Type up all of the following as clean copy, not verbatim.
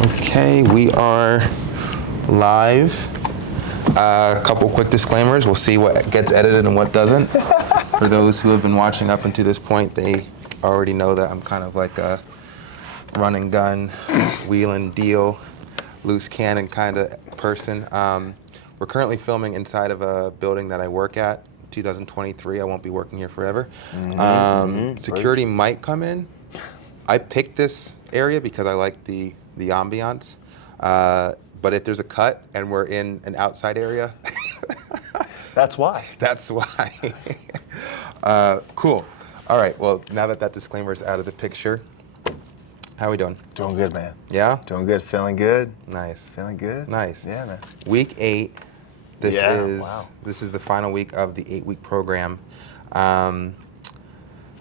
Okay, we are live. A couple quick disclaimers. We'll see what gets edited and what doesn't. For those who have been watching up until this point, they already know that I'm kind of like a run and gun, wheel and deal, loose cannon kind of person. We're currently filming inside of a building that I work at. 2023, I won't be working here forever. Security might come in. I picked this area because I like the ambiance. But if there's a cut and we're in an outside area, That's why. that's why. Cool. All right. Well, now that that disclaimer is out of the picture, how are we doing? Doing good, man. Yeah? Doing good. Feeling good. Nice. Feeling good. Nice. Yeah, man. Week 8. This Yeah, is wow. this is the final week of the 8-week program.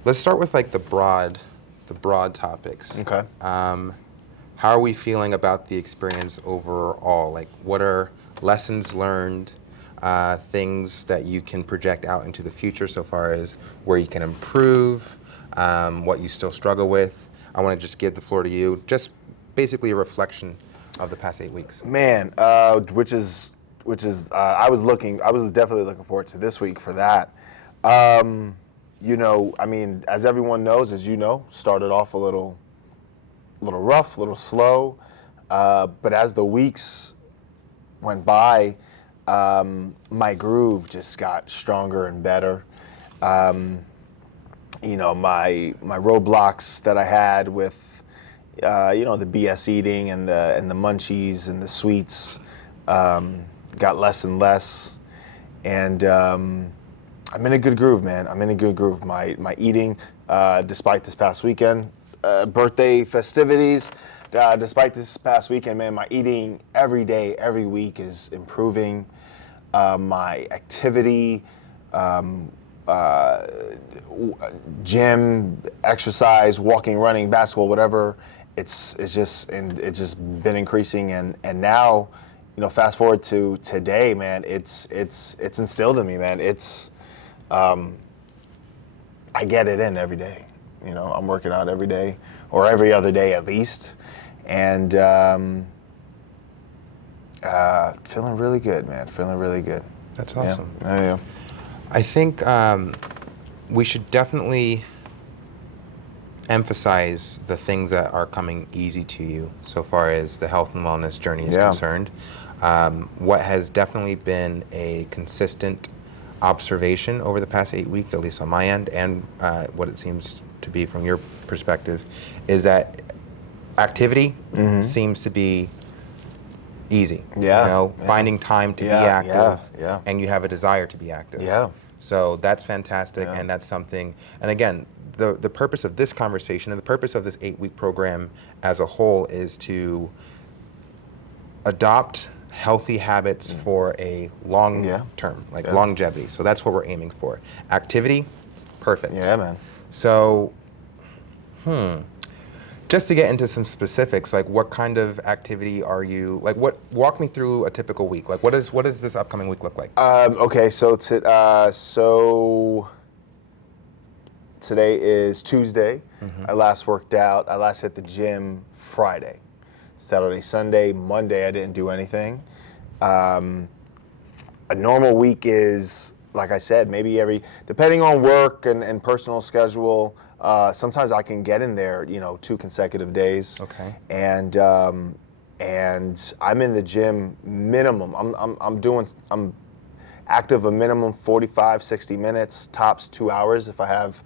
Let's start with like the broad topics. Okay. How are we feeling about the experience overall? Like, what are lessons learned, things that you can project out into the future so far as where you can improve, what you still struggle with? I want to just give the floor to you. Just basically a reflection of the past 8 weeks. Man, which is I was definitely looking forward to this week for that. You know, I mean, as everyone knows, as you know, started off a little rough, a little slow, but as the weeks went by, my groove just got stronger and better. You know, my roadblocks that I had with, you know, the BS eating and the munchies and the sweets got less and less, and I'm in a good groove, man. I'm in a good groove. My eating, despite this past weekend, birthday festivities, despite this past weekend, man, my eating every day, every week is improving. My activity, gym, exercise, walking, running, basketball, whatever, it's just been increasing, and now, you know, fast forward to today, man, it's instilled in me, man. It's I get it in every day. You know, I'm working out every day, or every other day at least, and feeling really good, man. Feeling really good. That's awesome. Yeah. I think we should definitely emphasize the things that are coming easy to you so far as the health and wellness journey is concerned. What has definitely been a consistent observation over the past 8 weeks, at least on my end, and what it seems to be from your perspective, is that activity seems to be easy. Yeah. You know, finding time to be active, yeah. and you have a desire to be active. Yeah. So that's fantastic, and that's something. And again, the purpose of this conversation and the purpose of this 8-week program as a whole is to adopt healthy habits for a long term, like longevity. So that's what we're aiming for. Activity, perfect. Yeah, man. So, just to get into some specifics, like what kind of activity are you, like walk me through a typical week. Like what does this upcoming week look like? Okay, so today is Tuesday. I last worked out. I last hit the gym Friday. Saturday, Sunday, Monday, I didn't do anything. A normal week is, like I said, maybe depending on work and personal schedule, sometimes I can get in there, you know, 2 consecutive days. Okay. And I'm in the gym minimum. I'm active a minimum 45, 60 minutes, tops 2 hours if I have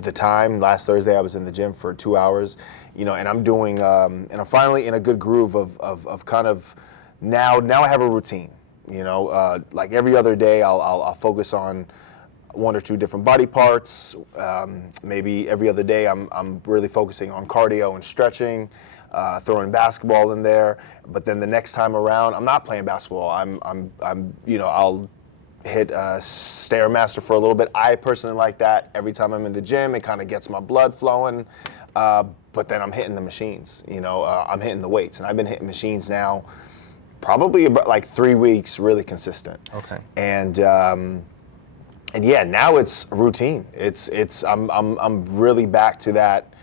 the time. Last Thursday I was in the gym for 2 hours, you know, and I'm doing, and I'm finally in a good groove of kind of, now I have a routine, you know, like every other day I'll focus on 1 or 2 different body parts. Maybe every other day I'm really focusing on cardio and stretching, throwing basketball in there. But then the next time around, I'm not playing basketball. I'm you know, I'll hit Stairmaster for a little bit. I personally like that. Every time I'm in the gym, it kind of gets my blood flowing. But then I'm hitting the machines, you know, I'm hitting the weights, and I've been hitting machines now probably about like 3 weeks, really consistent. Okay. And yeah, now it's routine. I'm really back to that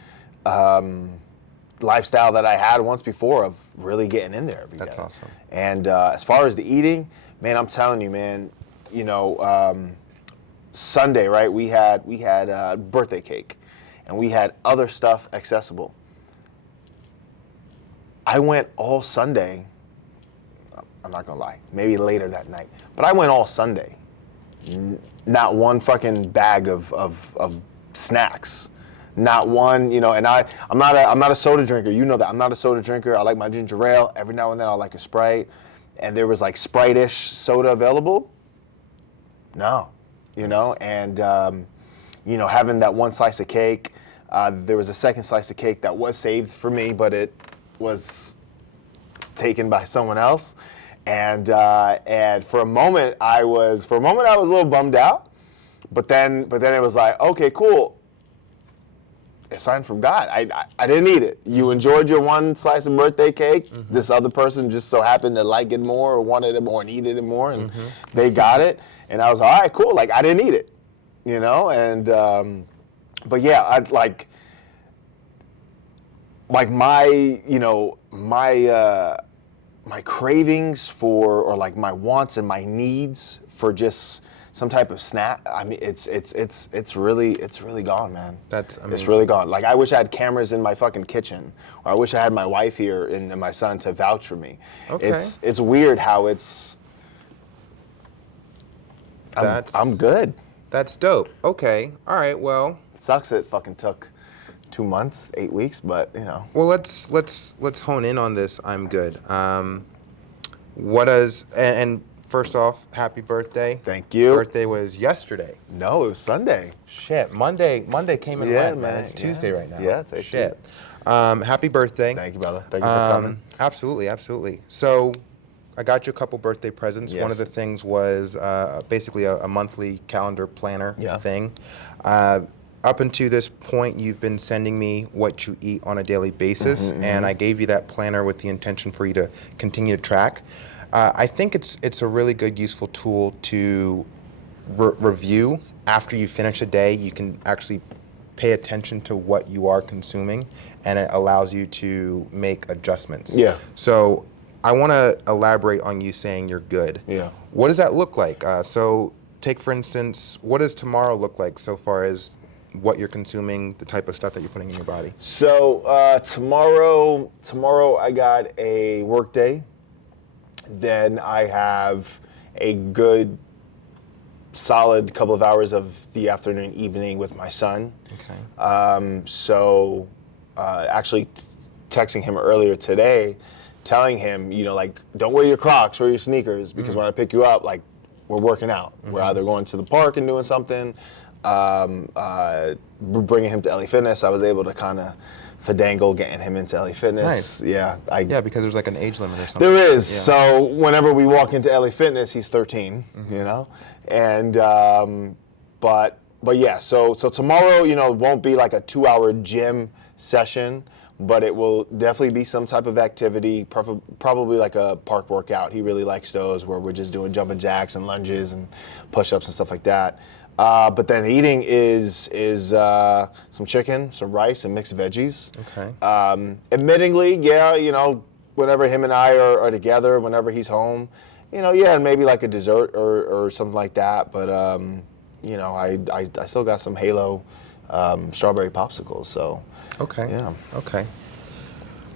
lifestyle that I had once before of really getting in there every day. That's awesome. And as far as the eating, man, I'm telling you, man, you know, Sunday, right? We had birthday cake, and we had other stuff accessible. I went all Sunday. I'm not gonna lie, maybe later that night, but I went all Sunday. Not one fucking bag of snacks, not one, you know. And I'm not a soda drinker. You know that I'm not a soda drinker. I like my ginger ale. Every now and then I like a Sprite, and there was like Sprite-ish soda available. No, you know, and you know, having that one slice of cake. There was a second slice of cake that was saved for me, but it was taken by someone else. And for a moment I was a little bummed out, but then it was like, okay, cool. A sign from God. I didn't eat it. You enjoyed your one slice of birthday cake. Mm-hmm. This other person just so happened to like it more, or wanted it more, and needed it more, and mm-hmm. they got it. And I was all right, cool. Like I didn't eat it, you know. And but yeah, I like my, you know, my cravings for, or like my wants and my needs for just some type of snack. I mean, it's really gone, man. That's amazing. It's really gone. Like I wish I had cameras in my fucking kitchen, or I wish I had my wife here and my son to vouch for me. Okay. It's weird how I'm good. That's dope. Okay. All right. Well, sucks it fucking took 2 months, 8 weeks, but you know. Well, let's hone in on this. I'm good. What does and first off, happy birthday. Thank you. Birthday was yesterday. No, it was Sunday. Shit, Monday came and went, man. It's Tuesday right now. Yeah, it's 18. Shit. Happy birthday. Thank you, brother. Thank you for coming. Absolutely. So, I got you a couple birthday presents. Yes. One of the things was basically a monthly calendar planner thing. Up until this point, you've been sending me what you eat on a daily basis, mm-hmm, and I gave you that planner with the intention for you to continue to track. I think it's a really good, useful tool to review after you finish a day. You can actually pay attention to what you are consuming, and it allows you to make adjustments. Yeah. So I want to elaborate on you saying you're good. Yeah. What does that look like? So take, for instance, what does tomorrow look like so far as what you're consuming, the type of stuff that you're putting in your body? So tomorrow I got a work day. Then I have a good, solid couple of hours of the afternoon, evening with my son. Okay. So actually texting him earlier today, telling him, you know, like, don't wear your Crocs, wear your sneakers, because when I pick you up, like, we're working out. Mm-hmm. We're either going to the park and doing something, bringing him to LA Fitness. I was able to kind of finagle getting him into LA Fitness. Nice. Yeah. Because there's like an age limit or something. There is. Yeah. So whenever we walk into LA Fitness, he's 13, mm-hmm. you know? And, but yeah, so tomorrow, you know, won't be like a 2-hour gym session, but it will definitely be some type of activity, probably like a park workout. He really likes those, where we're just doing jumping jacks and lunges and push-ups and stuff like that. But then eating is some chicken, some rice, and mixed veggies. Okay. Admittingly, yeah, you know, whenever him and I are together, whenever he's home, you know, yeah, and maybe like a dessert or something like that. But you know, I still got some Halo strawberry popsicles. So. Okay. Yeah. Okay.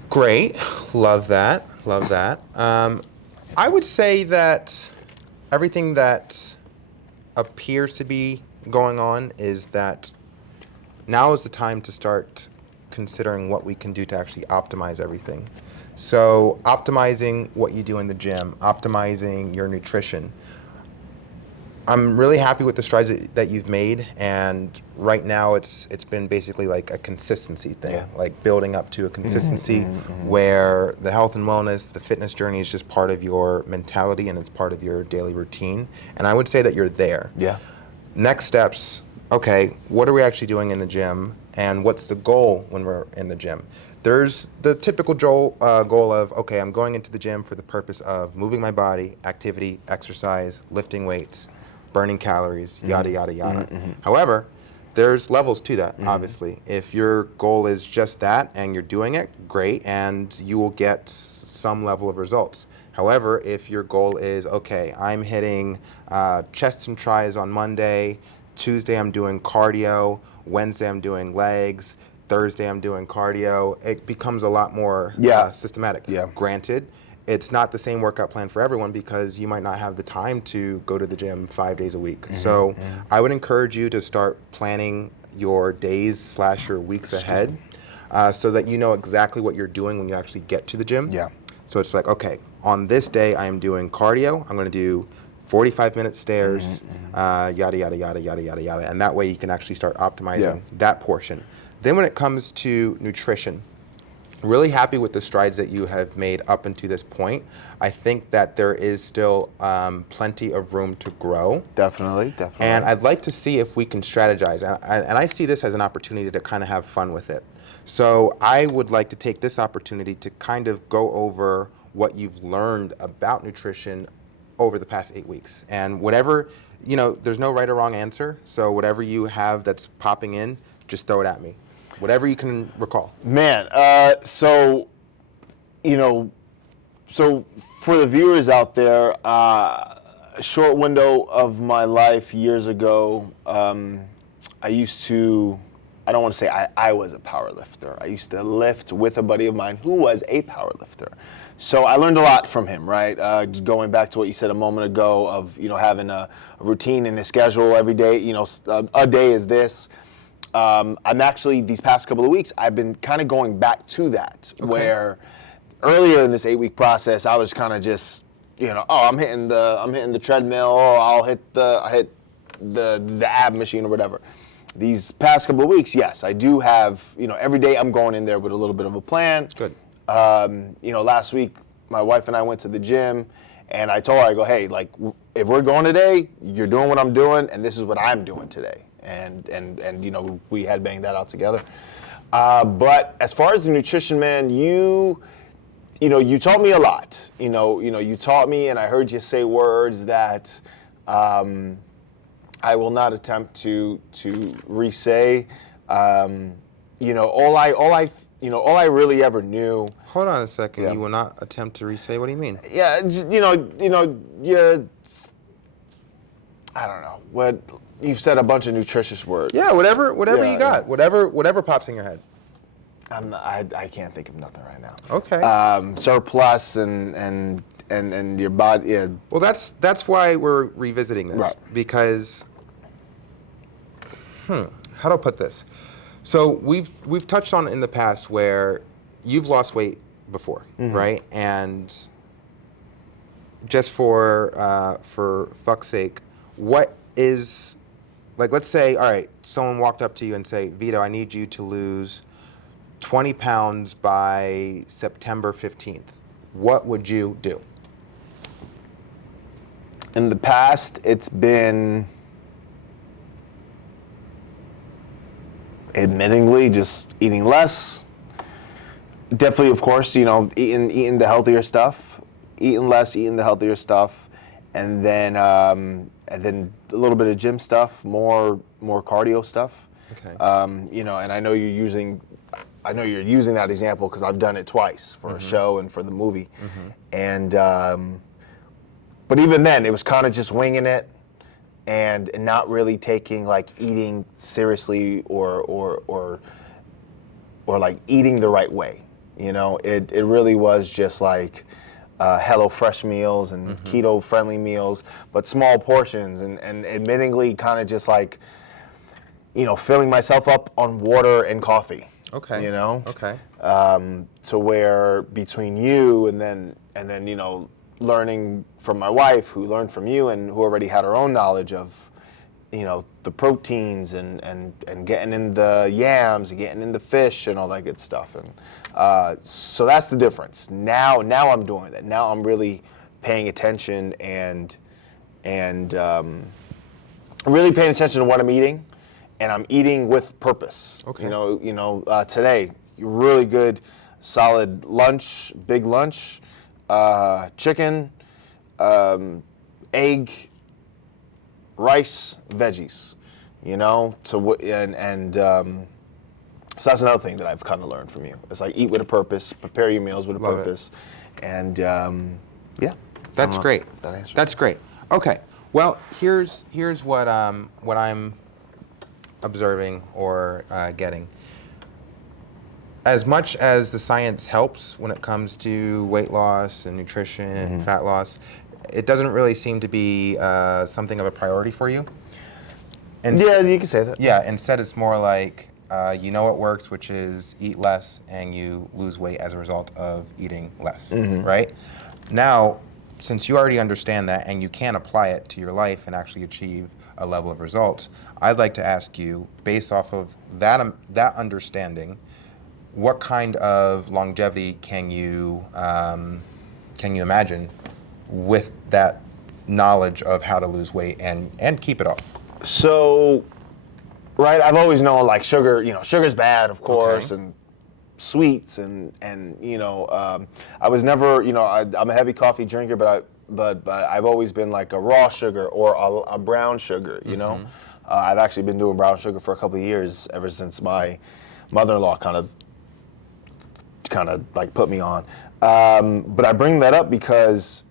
Great. Love that. I would say that everything that appears to be going on is that now is the time to start considering what we can do to actually optimize everything. So optimizing what you do in the gym, optimizing your nutrition. I'm really happy with the strides that you've made, and right now it's been basically like a consistency thing, like building up to a consistency where the health and wellness, the fitness journey is just part of your mentality and it's part of your daily routine. And I would say that you're there. Yeah. Next steps, okay, what are we actually doing in the gym, and what's the goal when we're in the gym? There's the typical goal of, okay, I'm going into the gym for the purpose of moving my body, activity, exercise, lifting weights, burning calories, yada, yada, yada. However, there's levels to that, obviously. If your goal is just that and you're doing it, great, and you will get some level of results. However, if your goal is, okay, I'm hitting chest and tries on Monday, Tuesday I'm doing cardio, Wednesday I'm doing legs, Thursday I'm doing cardio, it becomes a lot more systematic. Yeah. Granted, it's not the same workout plan for everyone because you might not have the time to go to the gym 5 days a week. So I would encourage you to start planning your days / your weeks ahead so that you know exactly what you're doing when you actually get to the gym. Yeah. So it's like, okay, on this day I am doing cardio. I'm going to do 45-minute stairs, yada, yada, yada, yada, yada, yada. And that way you can actually start optimizing that portion. Then when it comes to nutrition, really happy with the strides that you have made up until this point. I think that there is still plenty of room to grow. Definitely. And I'd like to see if we can strategize. And I see this as an opportunity to kind of have fun with it. So I would like to take this opportunity to kind of go over what you've learned about nutrition over the past 8 weeks. And whatever, there's no right or wrong answer. So whatever you have that's popping in, just throw it at me. Whatever you can recall. Man, so for the viewers out there, a short window of my life years ago, I used to, I don't want to say I was a power lifter. I used to lift with a buddy of mine who was a power lifter. So I learned a lot from him, right? Going back to what you said a moment ago of, having a routine and a schedule every day, a day is this. I'm actually, these past couple of weeks, I've been kind of going back to that, where earlier in this 8-week process, I was kind of just, I'm hitting the treadmill, or I'll hit the ab machine or whatever. These past couple of weeks, yes, I do have, every day I'm going in there with a little bit of a plan. Good. Last week, my wife and I went to the gym, and I told her, I go, hey, like, if we're going today, you're doing what I'm doing, and this is what I'm doing today. And we had banged that out together. But as far as the nutrition, man, you taught me a lot. You taught me, and I heard you say words that I will not attempt to re-say. All I really ever knew. Hold on a second. Yeah. You will not attempt to re-say. What do you mean? Yeah, I don't know what. You've said a bunch of nutritious words. Yeah, whatever you got. Yeah. Whatever pops in your head. I can't think of nothing right now. Okay. Surplus and your body. Yeah. Well, that's why we're revisiting this. Right. Because, how do I put this? So we've touched on it in the past where you've lost weight before, right? And just for fuck's sake, what is, like, let's say, all right, someone walked up to you and say, Vito, I need you to lose 20 pounds by September 15th. What would you do? In the past, it's been, admittingly, just eating less. Definitely, of course, eating the healthier stuff. Eating less, eating the healthier stuff, and then a little bit of gym stuff, more cardio stuff. Okay. And I know you're using that example because I've done it twice for a show and for the movie, and but even then, it was kind of just winging it. And not really taking like eating seriously or like eating the right way. It really was just like Hello Fresh meals and keto friendly meals, but small portions and admittingly kind of just like, filling myself up on water and coffee. Okay. Okay. To where between you and then learning from my wife, who learned from you and who already had her own knowledge of, the proteins and getting in the yams and getting in the fish and all that good stuff. And so that's the difference. Now I'm doing that. Now I'm really paying attention and really paying attention to what I'm eating, and I'm eating with purpose. Okay. Today, really good, solid lunch, big lunch. Chicken, egg, rice, veggies. you know. So that's another thing that I've kind of learned from you. It's like eat with a purpose, prepare your meals with a Love purpose, and yeah. That's great. That answers. That's great. Okay. Well, here's what I'm observing or getting. As much as the science helps when it comes to weight loss and nutrition and fat loss, it doesn't really seem to be something of a priority for you. And Yeah, you can say that. yeah. Instead, it's more like you know what works, which is eat less, and you lose weight as a result of eating less. Right? Now, since you already understand that and you can apply it to your life and actually achieve a level of results, I'd like to ask you, based off of that understanding, what kind of longevity can you imagine with that knowledge of how to lose weight and keep it off? So, right, I've always known like sugar, sugar's bad, of course, Okay. and sweets and I was never, I'm a heavy coffee drinker, but I've always been like a raw sugar or a brown sugar, you know. I've actually been doing brown sugar for a couple of years ever since my mother-in-law kind of like put me on. But I bring that up because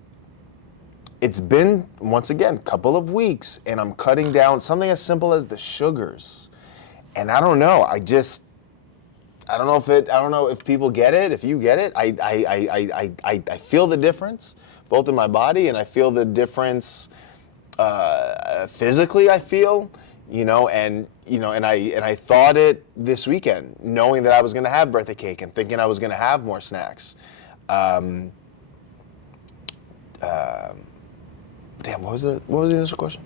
it's been, once again, a couple of weeks, and I'm cutting down something as simple as the sugars. And I don't know, I don't know if people get it, if you get it. I feel the difference, both in my body, and I feel the difference physically, I feel, and I thought it this weekend, knowing that I was gonna have birthday cake and thinking I was gonna have more snacks. Damn, what was the initial question?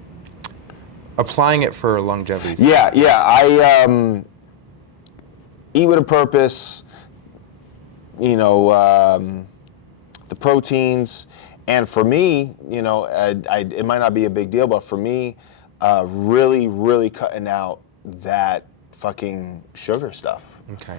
Applying it for longevity. Yeah, I eat with a purpose, the proteins, and for me, it might not be a big deal, but for me, really, really cutting out that fucking sugar stuff. Okay.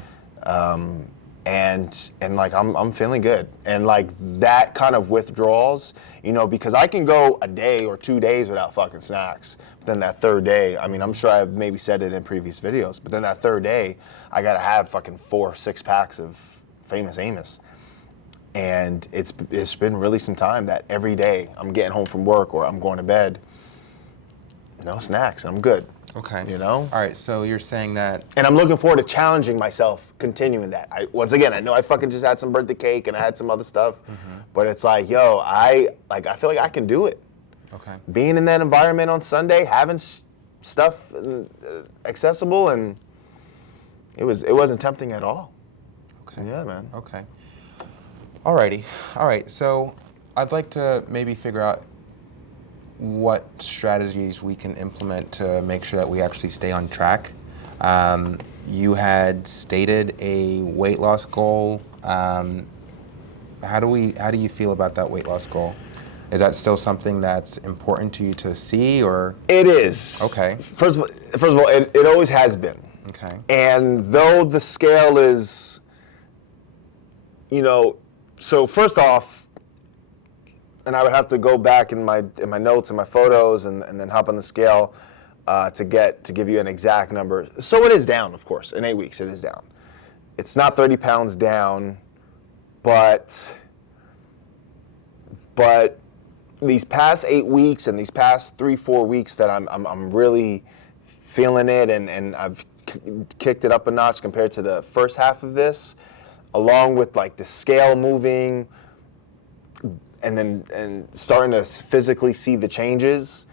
And like I'm feeling good, and like that kind of withdrawals, because I can go a day or 2 days without fucking snacks, but then that third day, I mean, I'm sure I've maybe said it in previous videos, but then that third day, I gotta have fucking 4 6-packs of Famous Amos, and it's been really some time that every day I'm getting home from work or I'm going to bed, no snacks, and I'm good. Okay. All right. So you're saying that. And I'm looking forward to challenging myself, continuing that. Once again, I know I fucking just had some birthday cake and I had some other stuff, but it's like, yo, I feel like I can do it. Okay. Being in that environment on Sunday, having stuff accessible, and it wasn't tempting at all. Okay. Yeah, man. Okay. Alrighty. All right. So I'd like to maybe figure out what strategies we can implement to make sure that we actually stay on track. You had stated a weight loss goal. How do you feel about that weight loss goal? Is that still something that's important to you to see, or? It is. Okay. First of all, it always has been. Okay. And though the scale is, so first off, and I would have to go back in my notes and my photos and then hop on the scale to give you an exact number. So it is down, of course. In 8 weeks, it is down. It's not 30 pounds down, but these past 8 weeks and these past 3-4 weeks that I'm really feeling it, and I've kicked it up a notch compared to the first half of this, along with like the scale moving, and starting to physically see the changes.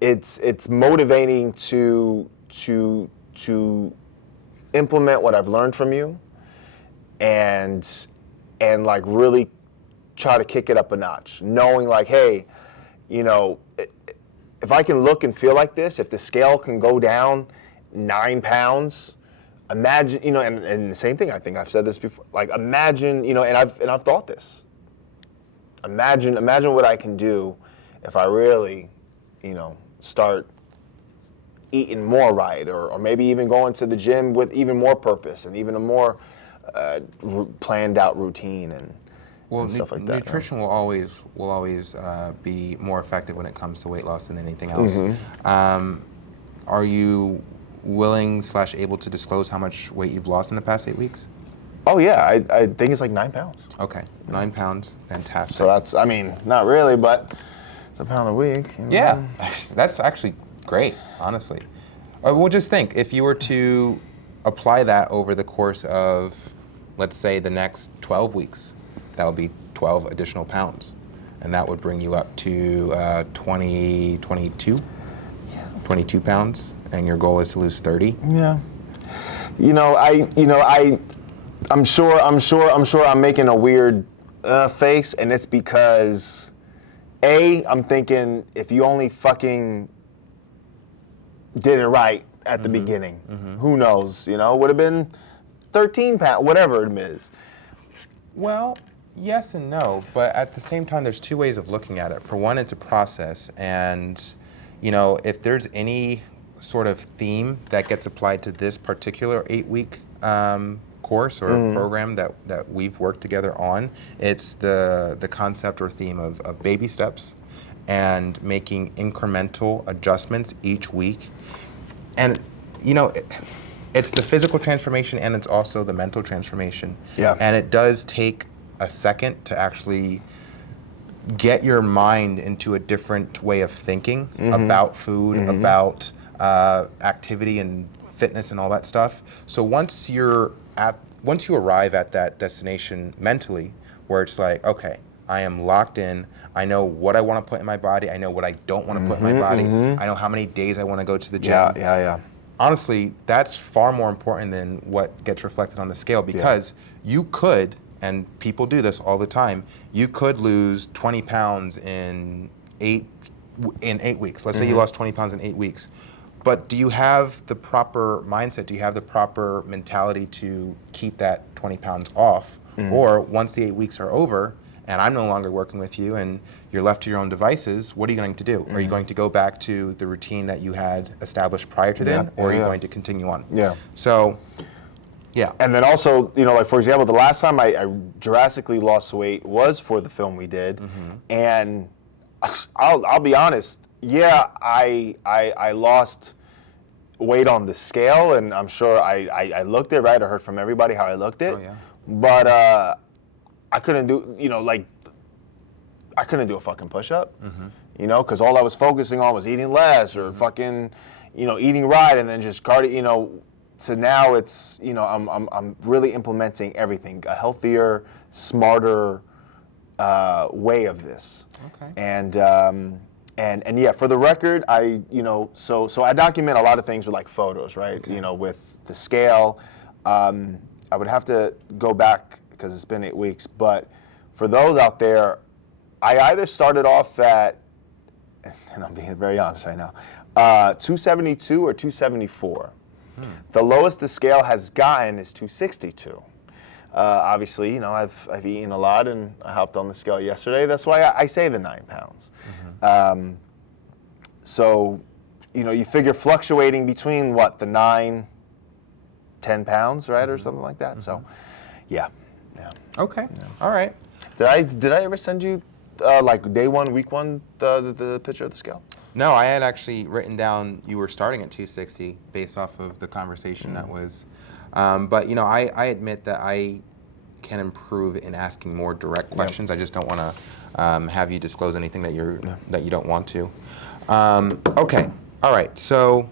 It's motivating to implement what I've learned from you, and like really try to kick it up a notch, knowing like, hey, if I can look and feel like this, if the scale can go down 9 pounds, imagine, and the same thing, I think I've said this before, like imagine, and I've thought this. Imagine what I can do if I really, start eating more right, or maybe even going to the gym with even more purpose and even a more planned out routine and stuff like that. Nutrition will always be more effective when it comes to weight loss than anything else. are you willing / able to disclose how much weight you've lost in the past 8 weeks? Oh yeah, I think it's like 9 pounds. Okay, 9 pounds, fantastic. So that's, I mean, not really, but it's a pound a week. You know? Yeah, that's actually great, honestly. Well, just think, if you were to apply that over the course of, let's say, the next 12 weeks, that would be 12 additional pounds. And that would bring you up to 22 pounds, and your goal is to lose 30. Yeah. I'm sure I'm making a weird face, and it's because, I'm thinking if you only fucking did it right at the beginning, who knows? Would have been 13 pounds, whatever it is. Well, yes and no, but at the same time, there's two ways of looking at it. For one, it's a process, and if there's any sort of theme that gets applied to this particular 8-week course or program that we've worked together on, it's the concept or theme of baby steps and making incremental adjustments each week. And it's the physical transformation, and it's also the mental transformation. Yeah. And it does take a second to actually get your mind into a different way of thinking about food, about activity and fitness and all that stuff. So once you arrive at that destination mentally, where it's like, okay, I am locked in. I know what I want to put in my body. I know what I don't want to put in my body. I know how many days I want to go to the gym. Yeah. Honestly, that's far more important than what gets reflected on the scale, because you could, and people do this all the time, you could lose 20 pounds in 8 weeks. Let's say you lost 20 pounds in 8 weeks. But do you have the proper mindset? Do you have the proper mentality to keep that 20 pounds off? Or once the 8 weeks are over, and I'm no longer working with you, and you're left to your own devices, what are you going to do? Are you going to go back to the routine that you had established prior to then, or are you going to continue on? Yeah. So, yeah. And then also, like, for example, the last time I drastically lost weight was for the film we did, and I'll be honest, I lost weight on the scale, and I'm sure I looked it right. I heard from everybody how I looked it, but I couldn't do, I couldn't do a fucking push-up, because all I was focusing on was eating less or fucking, eating right, and then just cardio, So now it's, I'm really implementing everything, a healthier, smarter way of this. Okay. And yeah, for the record, so I document a lot of things with like photos, right? Okay. With the scale. I would have to go back because it's been 8 weeks, but for those out there, I either started off at, and I'm being very honest right now, 272 or 274. The lowest the scale has gotten is 262. Obviously, I've eaten a lot, and I hopped on the scale yesterday. That's why I say the 9 pounds. So, you figure fluctuating between what, the 9, 10 pounds, right, or something like that. So, yeah. Okay. Yeah. All right. Did I ever send you like day 1, week 1, the picture of the scale? No, I had actually written down you were starting at 260 based off of the conversation that was. But I admit that I can improve in asking more direct questions. I just don't want to have you disclose anything that you don't want to. Okay. All right. So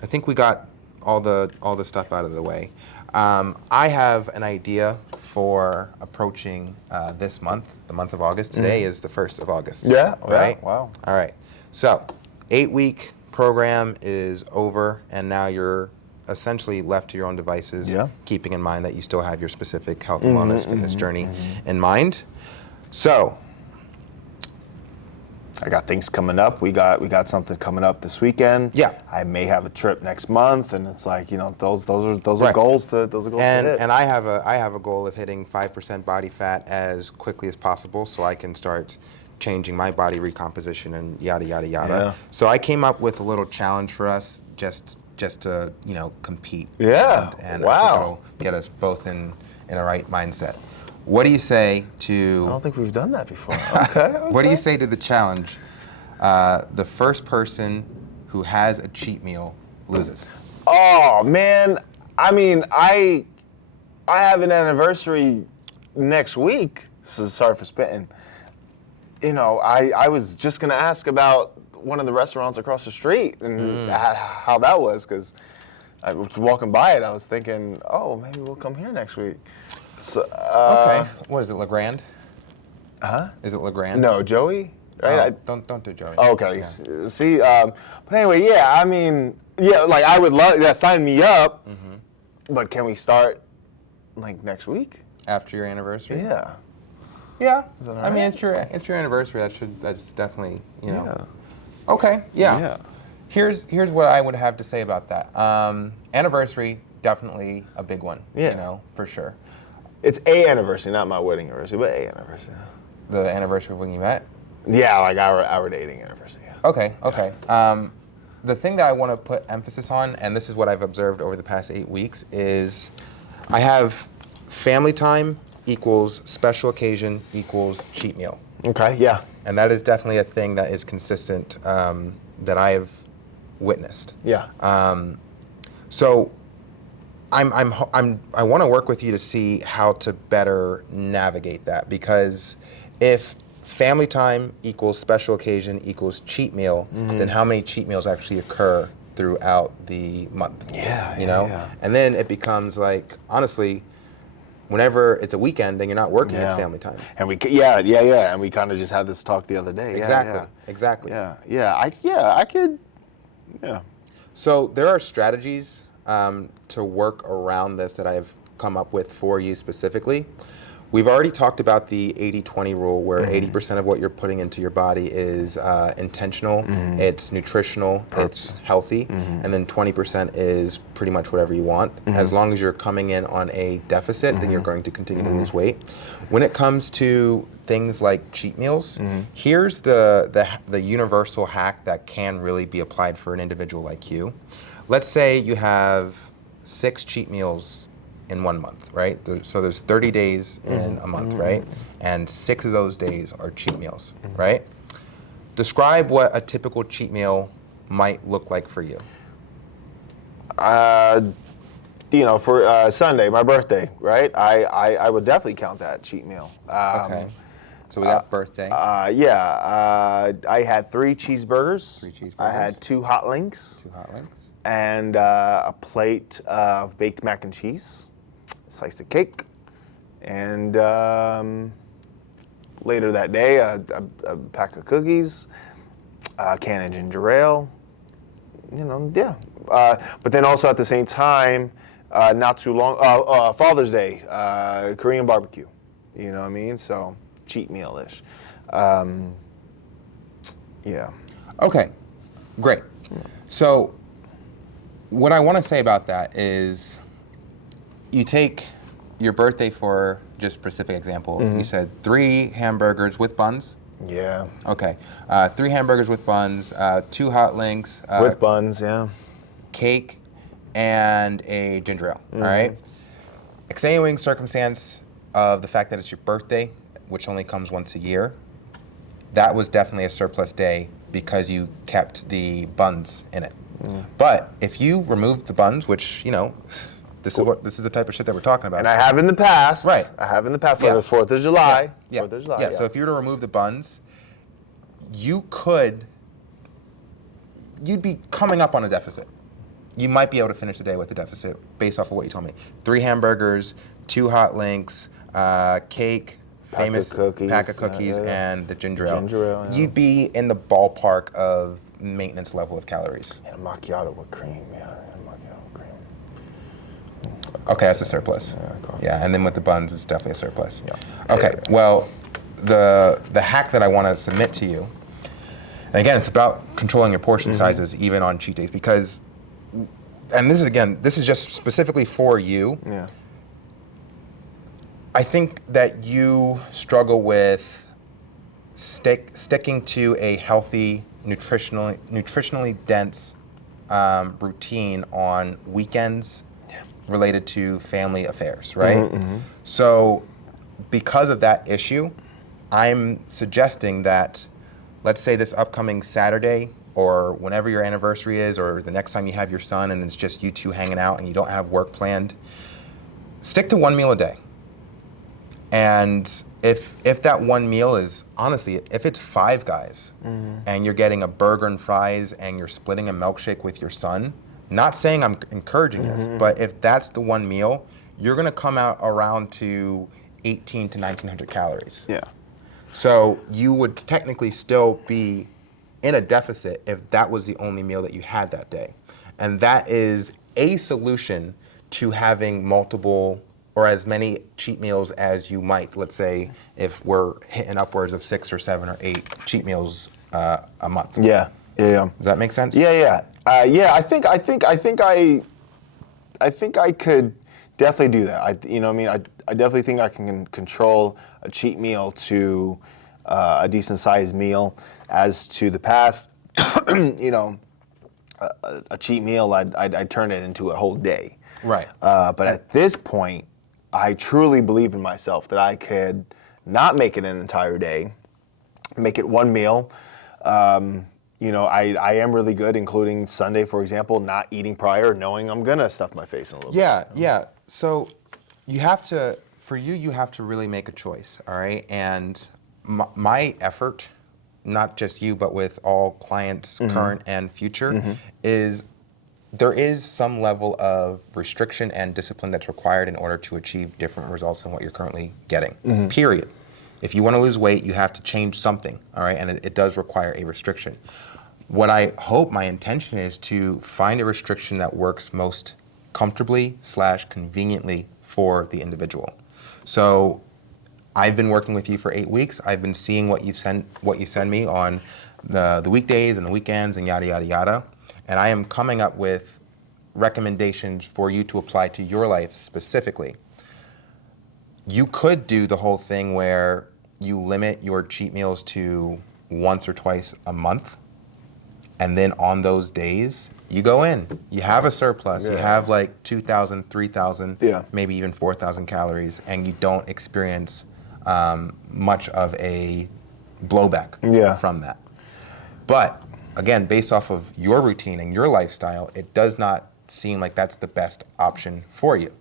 I think we got all the stuff out of the way. I have an idea for approaching this month, the month of August. Today is the 1st of August. Yeah. Right? Yeah, wow. All right. So 8-week program is over, and now you're essentially left to your own devices, keeping in mind that you still have your specific health and wellness fitness journey in mind. So I got things coming up. We got something coming up this weekend. Yeah. I may have a trip next month, and it's like, those are goals to hit. And I have a goal of hitting 5% body fat as quickly as possible, so I can start changing my body recomposition and yada yada yada. Yeah. So I came up with a little challenge for us just to compete. Yeah. And Wow. I think it'll get us both in a right mindset. What do you say to? I don't think we've done that before. Okay. What do you say to the challenge? The first person who has a cheat meal loses? Oh man, I mean, I have an anniversary next week. So sorry for spitting. You know, I was just gonna ask about one of the restaurants across the street and how that was, because I was walking by it. I was thinking, oh, maybe we'll come here next week. So, Okay. What is it, LeGrand? Huh? Is it LeGrand? No, Joey. Right? Don't do Joey. Okay. Yeah. See, but anyway, yeah. I mean, yeah. Like, I would love that. Sign me up. But can we start like next week? After your anniversary? Yeah. Yeah. Is that all I mean, right? it's your anniversary. That's definitely, you know. Yeah. Okay. Yeah. Yeah. Here's what I would have to say about that. Anniversary, definitely a big one. Yeah. You know, for sure. It's a anniversary, not my wedding anniversary, but a anniversary. The anniversary of when you met? Yeah, like our dating anniversary. Yeah. Okay. The thing that I want to put emphasis on, and this is what I've observed over the past 8 weeks, is I have family time equals special occasion equals cheat meal. Okay. Yeah. And that is definitely a thing that is consistent that I have witnessed. Yeah. So I want to work with you to see how to better navigate that, because if family time equals special occasion equals cheat meal, then how many cheat meals actually occur throughout the month? Yeah. You know? Yeah. And then it becomes like, honestly, whenever it's a weekend, then you're not working, it's family time. And and we kind of just had this talk the other day. Exactly. I could. Yeah. So there are strategies to work around this that I've come up with for you specifically. We've already talked about the 80-20 rule, where 80% of what you're putting into your body is intentional, it's nutritional, it's healthy, and then 20% is pretty much whatever you want. As long as you're coming in on a deficit, then you're going to continue to lose weight. When it comes to things like cheat meals, here's the universal hack that can really be applied for an individual like you. Let's say you have 6 cheat meals in 1 month, right? So there's 30 days in a month, right? And 6 of those days are cheat meals, right? Describe what a typical cheat meal might look like for you. You know, for Sunday, my birthday, right? I would definitely count that cheat meal. Okay. So we got birthday. I had 3 cheeseburgers. 3 cheeseburgers. I had 2 hot links. 2 hot links. And a plate of baked mac and cheese, slice of cake, and later that day, a pack of cookies, a can of ginger ale. You know, yeah. But then also at the same time, not too long, Father's Day, Korean barbecue. You know what I mean? So cheat meal-ish. Yeah. Okay, great. So what I want to say about that is, you take your birthday for just specific example. You said 3 hamburgers with buns. Yeah. Okay, 3 hamburgers with buns, 2 hot links, With buns, yeah. cake, and a ginger ale. All right. Extenuating circumstance of the fact that it's your birthday, which only comes once a year. That was definitely a surplus day because you kept the buns in it. But if you removed the buns, which, you know, this is the type of shit that we're talking about. And I have in the past. Right. I have in the past for the 4th of July. Yeah. 4th of July. Yeah. So if you were to remove the buns, you'd be coming up on a deficit. You might be able to finish the day with a deficit based off of what you told me. 3 hamburgers, 2 hot links, cake, famous pack of cookies, and the ginger ale. Yeah. You'd be in the ballpark of maintenance level of calories. And a macchiato with cream, yeah. And a macchiato with cream. Okay, that's a surplus. coffee. Yeah, and then with the buns, it's definitely a surplus. Yeah. Okay, well, the hack that I want to submit to you, and again, it's about controlling your portion sizes even on cheat days, because, and this is just specifically for you. Yeah. I think that you struggle with sticking to a healthy, nutritionally dense routine on weekends related to family affairs, right? So because of that issue, I'm suggesting that, let's say this upcoming Saturday or whenever your anniversary is, or the next time you have your son and it's just you two hanging out and you don't have work planned, stick to one meal a day. And if that one meal is, honestly, if it's Five Guys and you're getting a burger and fries and you're splitting a milkshake with your son, not saying I'm encouraging this, but if that's the one meal, you're gonna come out around to 18 to 1900 calories. Yeah. So you would technically still be in a deficit if that was the only meal that you had that day. And that is a solution to having multiple or as many cheat meals as you might. Let's say if we're hitting upwards of 6 or 7 or 8 cheat meals a month. Yeah. Yeah. Does that make sense? Yeah. I think I could definitely do that. I definitely think I can control a cheat meal to a decent sized meal. As to the past, a cheat meal, I'd turn it into a whole day. Right. But at this point, I truly believe in myself that I could not make it an entire day, make it one meal. I am really good, including Sunday, for example, not eating prior, knowing I'm gonna stuff my face in a little bit. Yeah. So you have to really make a choice, all right? And my effort, not just you, but with all clients, current and future, is there is some level of restriction and discipline that's required in order to achieve different results than what you're currently getting, period. If you want to lose weight, you have to change something, all right? And it does require a restriction. What I hope, my intention is to find a restriction that works most comfortably / conveniently for the individual. So I've been working with you for 8 weeks. I've been seeing what you send me on the weekdays and the weekends and yada, yada, yada. And I am coming up with recommendations for you to apply to your life specifically. You could do the whole thing where you limit your cheat meals to once or twice a month. And then on those days, you go in. You have a surplus. You have like 2,000, 3,000, maybe even 4,000 calories, and you don't experience much of a blowback from that. But again, based off of your routine and your lifestyle, it does not seem like that's the best option for you.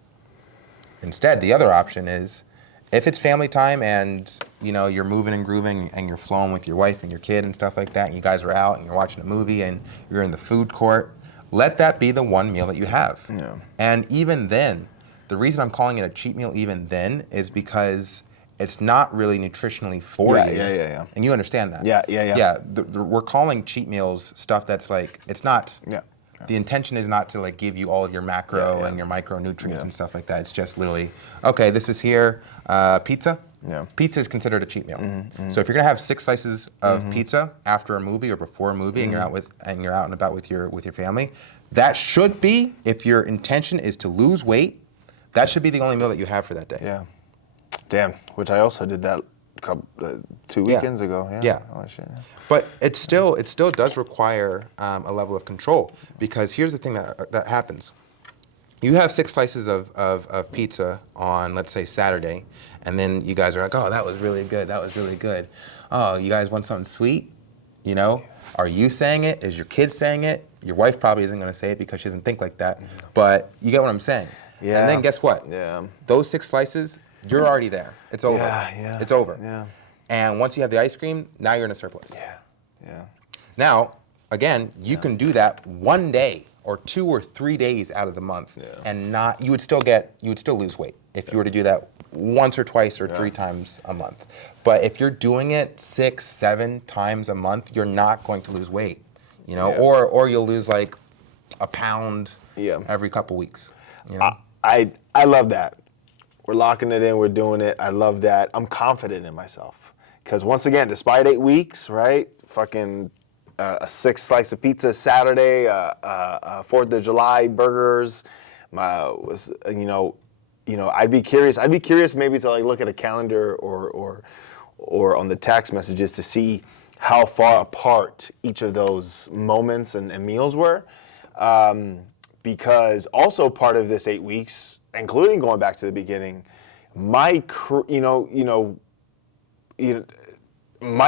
Instead, the other option is, if it's family time and you're moving and grooving and you're flowing with your wife and your kid and stuff like that, and you guys are out and you're watching a movie and you're in the food court, let that be the one meal that you have. Yeah. And even then, the reason I'm calling it a cheat meal even then is because it's not really nutritionally for you. Yeah. And you understand that. Yeah. We're calling cheat meals stuff that's like, it's not, the intention is not to like give you all of your macro and your micronutrients and stuff like that. It's just literally, okay, this is here, pizza. Yeah. Pizza is considered a cheat meal. So if you're gonna have 6 slices of pizza after a movie or before a movie and you're out and about with your family, that should be, if your intention is to lose weight, that should be the only meal that you have for that day. Yeah. Damn, which I also did that 2 weekends ago. Yeah. Oh, shit. But it still does require a level of control, because here's the thing that happens. You have 6 slices of pizza on, let's say, Saturday, and then you guys are like, oh, that was really good. Oh, you guys want something sweet? Are you saying it? Is your kid saying it? Your wife probably isn't going to say it because she doesn't think like that, but you get what I'm saying. Yeah. And then guess what? Yeah. Those 6 slices, you're already there. It's over. Yeah. It's over. Yeah. And once you have the ice cream, now you're in a surplus. Yeah. Now, again, you can do that one day or 2 or 3 days out of the month, and you would still lose weight if you were to do that once or twice or 3 times a month. But if you're doing it 6, 7 times a month, you're not going to lose weight, or you'll lose like a pound every couple weeks. I love that. We're locking it in. We're doing it. I love that. I'm confident in myself. Because once again, despite 8 weeks, right? Fucking a 6 slice of pizza Saturday, 4th of July burgers. I'd be curious. I'd be curious maybe to like look at a calendar or on the text messages to see how far apart each of those moments and meals were. Because also part of this 8 weeks, including going back to the beginning, my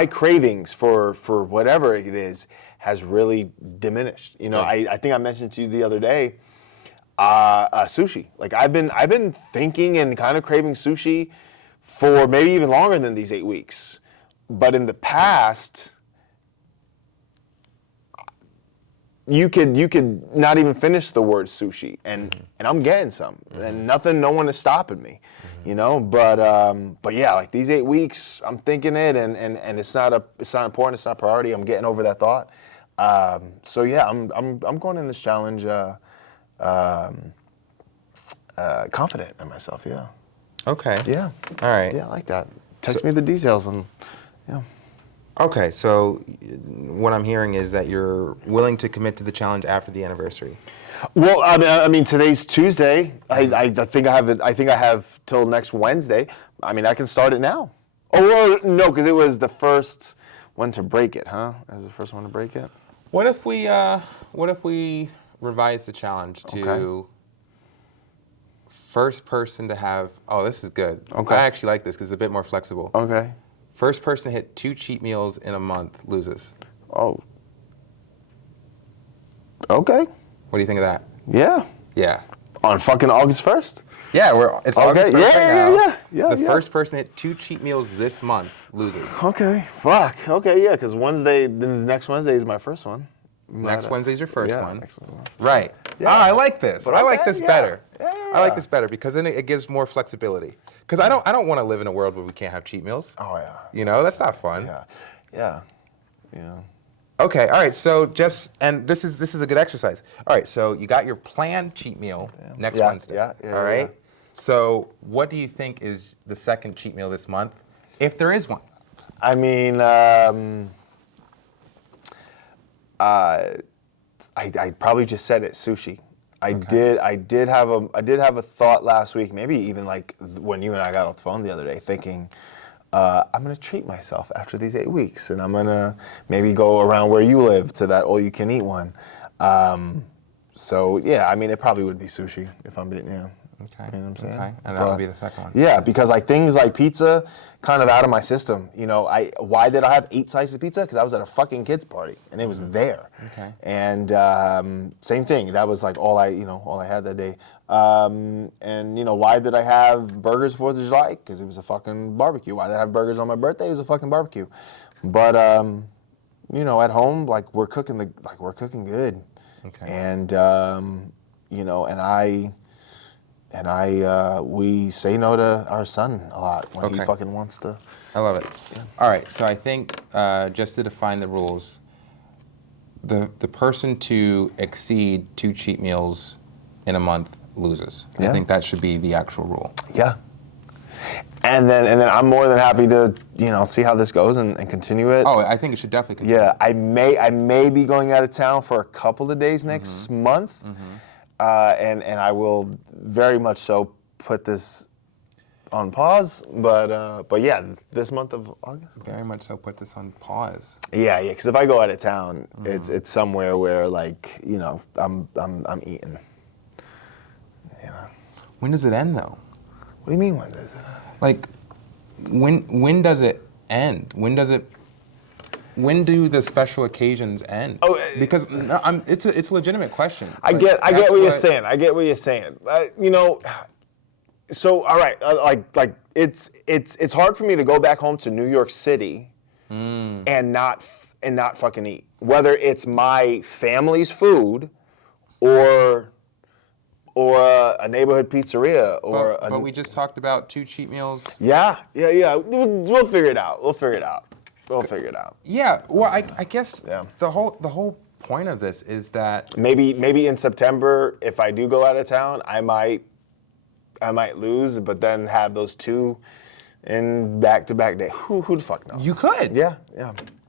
cravings for whatever it is has really diminished. You know, Right. I think I mentioned to you the other day, sushi. Like I've been thinking and kind of craving sushi for maybe even longer than these 8 weeks. But in the past, you could not even finish the word sushi, and I'm getting some, and no one is stopping me, you know. But yeah, like these 8 weeks, I'm thinking it, and it's not important, it's not priority. I'm getting over that thought. So yeah, I'm going in this challenge confident in myself. Yeah. Okay. Yeah. All right. Yeah, I like that. Text me the details, and yeah. Okay, so what I'm hearing is that you're willing to commit to the challenge after the anniversary. Well, I mean, today's Tuesday. I think I have it. I think I have till next Wednesday. I mean, I can start it now. Oh well, no, because it was the first one to break it, huh? It was the first one to break it. What if we revise the challenge to Okay. first person to have? Oh, this is good. Okay. I actually like this because it's a bit more flexible. Okay. First person to hit 2 cheat meals in a month loses. Oh. Okay. What do you think of that? Yeah. Yeah. On fucking August 1st. Yeah, it's August 1st Yeah, right yeah, now. yeah. The first person to hit 2 cheat meals this month loses. Okay. Fuck. Okay. Yeah. Because the next Wednesday is my first one. Next Wednesday's your first yeah, one. Next Wednesday. Right. Yeah. Ah, I like this. But I like okay, this yeah. better. Yeah. I like this better because then it gives more flexibility. Because I don't want to live in a world where we can't have cheat meals. Oh yeah. You know, that's not fun. Yeah. Yeah. Yeah. Okay, all right. So this is a good exercise. All right, so you got your planned cheat meal next Yeah, Wednesday. yeah, all right. yeah. So what do you think is the second cheat meal this month, if there is one? I mean, I probably just said it, sushi. I did have a thought last week, maybe even like when you and I got off the phone the other day, thinking I'm gonna treat myself after these 8 weeks, and I'm gonna maybe go around where you live to that all-you-can-eat one. So yeah, I mean, it probably would be sushi if I'm being, yeah. Okay. You know what I'm saying? Okay. And that would be the second one. Yeah, because like things like pizza, kind of out of my system. You know, why did I have 8 slices of pizza? Because I was at a fucking kid's party and it was there. Okay. And same thing. That was like all I had that day. And you know, why did I have burgers 4th of July? Because it was a fucking barbecue. Why did I have burgers on my birthday? It was a fucking barbecue. But you know, at home, like we're cooking good. Okay. And you know, we say no to our son a lot when he Okay. fucking wants to. I love it. Yeah. All right, so I think just to define the rules, the person to exceed 2 cheat meals in a month loses. Yeah. I think that should be the actual rule. Yeah. And then I'm more than happy to, you know, see how this goes and continue it. Oh, I think it should definitely continue. Yeah, I may be going out of town for a couple of days next month. And I will very much so put this on pause, but yeah, this month of August. Very much so put this on pause. Yeah, because if I go out of town, it's somewhere where like, you know, I'm eating. You know. When does it end though? What do you mean when does it? Like, when does it end? When do the special occasions end? Oh, because no, it's a legitimate question. I get what you're saying. I get what you're saying. You know, so all right, like it's hard for me to go back home to New York City and not fucking eat. Whether it's my family's food or a neighborhood pizzeria or but we just talked about 2 cheat meals. Yeah. We'll figure it out. We'll figure it out. Yeah. Well, I guess Yeah. the whole point of this is that Maybe in September, if I do go out of town, I might lose, but then have those 2 in back-to-back day. Who the fuck knows? you could. Yeah.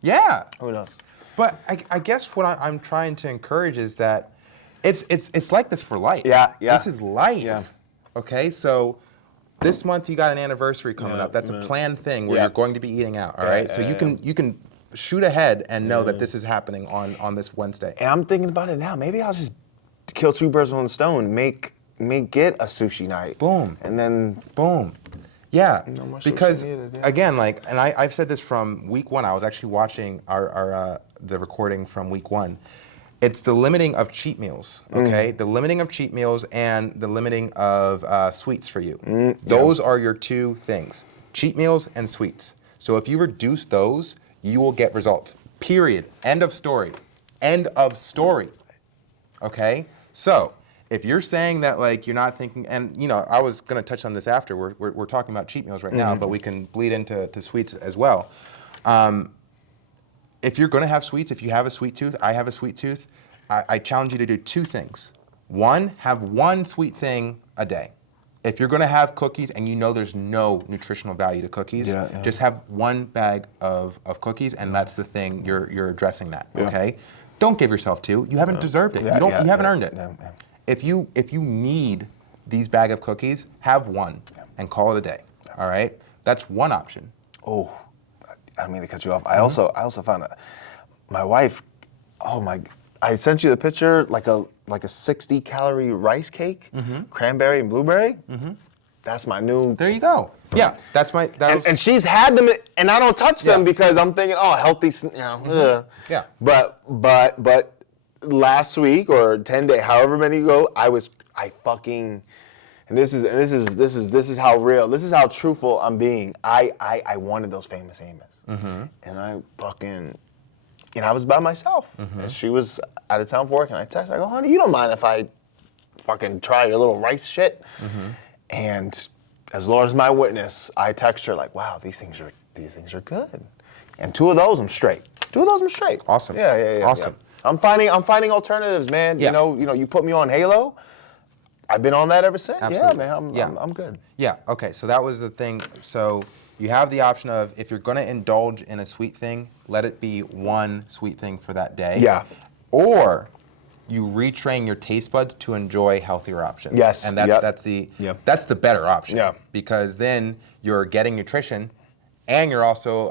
Yeah. Who knows? But I guess what I'm trying to encourage is that it's like this for life. Yeah. This is life. Yeah. Okay, so this month you got an anniversary coming up. That's a planned thing where Yeah. you're going to be eating out. All Yeah, right, so yeah, you can shoot ahead and know that this is happening on this Wednesday. And I'm thinking about it now. Maybe I'll just kill 2 birds with 1 stone. Make it a sushi night. Boom. And then Boom. Yeah, more sushi because needed, yeah. again, like, and I've said this from week 1. I was actually watching our the recording from week 1. It's the limiting of cheat meals, okay? The limiting of cheat meals and the limiting of sweets for you. Those are your 2 things, cheat meals and sweets. So if you reduce those, you will get results, period. End of story. End of story, okay? So if you're saying that like you're not thinking, and you know, I was gonna touch on this after, we're talking about cheat meals right now, but we can bleed into sweets as well. If you're gonna have sweets, if you have a sweet tooth, I have a sweet tooth, I challenge you to do 2 things. 1, have 1 sweet thing a day. If you're gonna have cookies and you know there's no nutritional value to cookies, just have 1 bag of cookies, and that's the thing, you're addressing that, okay? Don't give yourself 2, you haven't deserved it, you haven't earned it. If you need these bag of cookies, have 1 and call it a day, all right? That's 1 option. Oh, I don't mean to cut you off. I also found my wife. Oh my! I sent you the picture, like a 60-calorie rice cake, cranberry and blueberry. That's my new. There you go. Yeah, that's my. And she's had them, and I don't touch them because I'm thinking, oh, healthy. You know, Yeah. But last week or 10 days, however many ago, I fucking. And this is how real. This is how truthful I'm being. I wanted those famous Amos, and I fucking, and I was by myself, and she was out of town for work, and I texted her, I go, honey, you don't mind if I fucking try your little rice shit? And as Lord is my witness, I text her like, wow, these things are good, and 2 of those I'm straight. 2 of those I'm straight. Awesome. Yeah. Awesome. I'm finding alternatives, man. Yeah. You know, you put me on Halo. I've been on that ever since. Absolutely. Yeah, man, I'm good. Yeah, okay, so that was the thing. So you have the option of, if you're gonna indulge in a sweet thing, let it be 1 sweet thing for that day. Yeah. Or you retrain your taste buds to enjoy healthier options. Yes. And that's the better option. Yeah. Because then you're getting nutrition, and you're also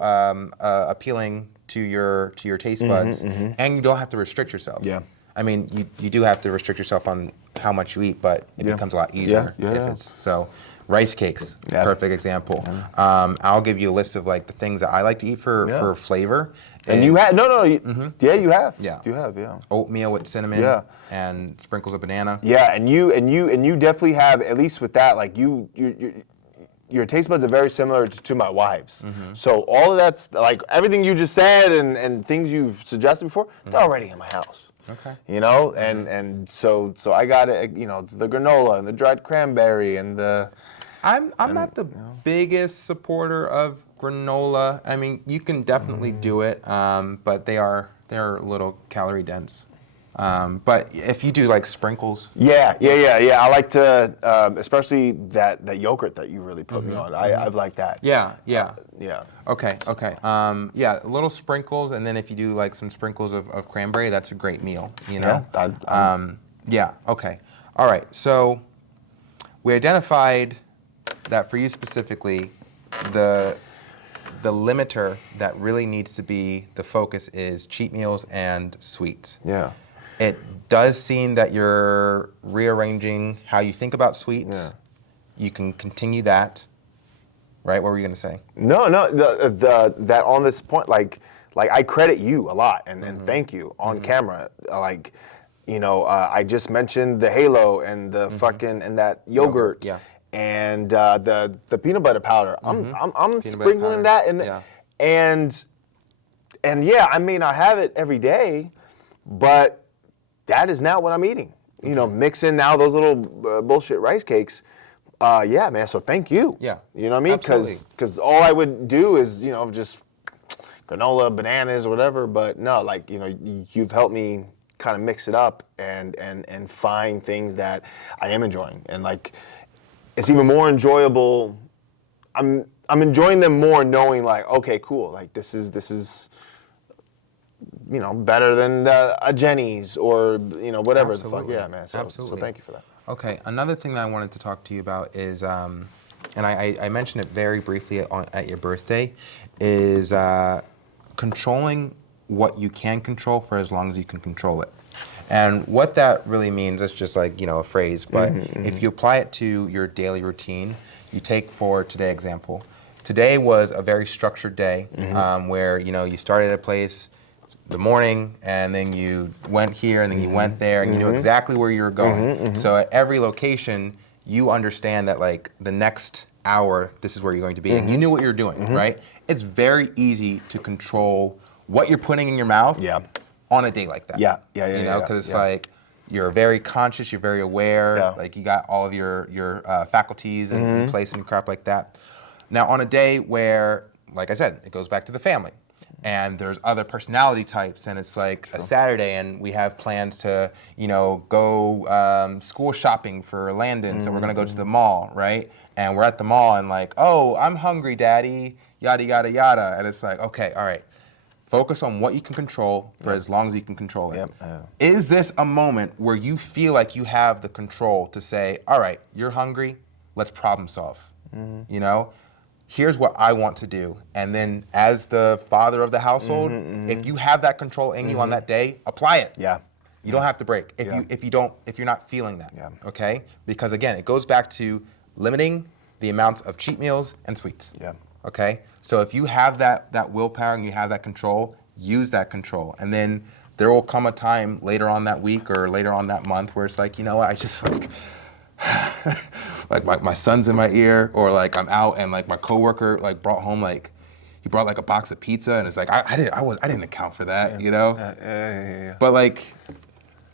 appealing to your taste buds, and you don't have to restrict yourself. Yeah. I mean, you do have to restrict yourself on how much you eat, but it becomes a lot easier if it's so. Rice cakes, perfect example. I'll give you a list of like the things that I like to eat for flavor. And you have yeah, you have. Yeah. You have, Oatmeal with cinnamon and sprinkles of banana. Yeah, and you definitely have, at least with that, like your taste buds are very similar to my wife's. So all of that's like everything you just said and things you've suggested before, they're already in my house. Okay. You know, and so I got it. You know, the granola and the dried cranberry and the. I'm not the biggest supporter of granola. I mean, you can definitely do it, but they're a little calorie dense. But if you do like sprinkles. Yeah. I like to, especially that yogurt that you really put me on. I've liked that. Yeah. Okay. Yeah, little sprinkles, and then if you do like some sprinkles of cranberry, that's a great meal, you know? Yeah, okay. All right, so we identified that for you specifically, the limiter that really needs to be the focus is cheat meals and sweets. Yeah. It does seem that you're rearranging how you think about sweets. Yeah. You can continue that. Right? What were you going to say? No. That on this point, like I credit you a lot and thank you on camera. Like, you know, I just mentioned the Halo and the fucking and that yogurt. Yeah. And the peanut butter powder. I'm sprinkling that and yeah, I may not have it every day, but that is now what I'm eating. You know, mixing now those little bullshit rice cakes. Yeah, man. So thank you. Yeah. You know what I mean? Because all I would do is, you know, just granola, bananas, or whatever. But no, like, you know, you've helped me kind of mix it up and find things that I am enjoying. And like, it's even more enjoyable. I'm enjoying them more knowing like, okay, cool. Like this is, you know, better than a Jenny's or, you know, whatever the fuck. Yeah, man. So thank you for that. Okay, another thing that I wanted to talk to you about is, and I mentioned it very briefly at your birthday, is controlling what you can control for as long as you can control it. And what that really means, it's just like, you know, a phrase, but if you apply it to your daily routine, you take for today example. Today was a very structured day where, you know, you started at a place, the morning, and then you went here, and then you went there, and you knew exactly where you were going. So at every location, you understand that like the next hour, this is where you're going to be, and you knew what you were doing, right? It's very easy to control what you're putting in your mouth on a day like that. Yeah. You know, because it's like you're very conscious, you're very aware, like you got all of your faculties in place and crap like that. Now on a day where, like I said, it goes back to the family, and there's other personality types, and it's like a Saturday, and we have plans to, you know, go school shopping for Landon, so we're gonna go to the mall, right? And we're at the mall, and like, oh, I'm hungry, Daddy, yada yada yada, and it's like, okay, all right, focus on what you can control for as long as you can control it. Is this a moment where you feel like you have the control to say, all right, you're hungry, let's problem solve, you know? Here's what I want to do. And then as the father of the household, if you have that control in you on that day, apply it. You don't have to break if you're not feeling that. Okay? Because again, it goes back to limiting the amounts of cheat meals and sweets. Okay? So if you have that willpower and you have that control, use that control. And then there will come a time later on that week or later on that month where it's like, you know what, I just like my son's in my ear, or like I'm out and like my coworker like brought home like he brought like a box of pizza, and it's like I didn't account for that, you know. But like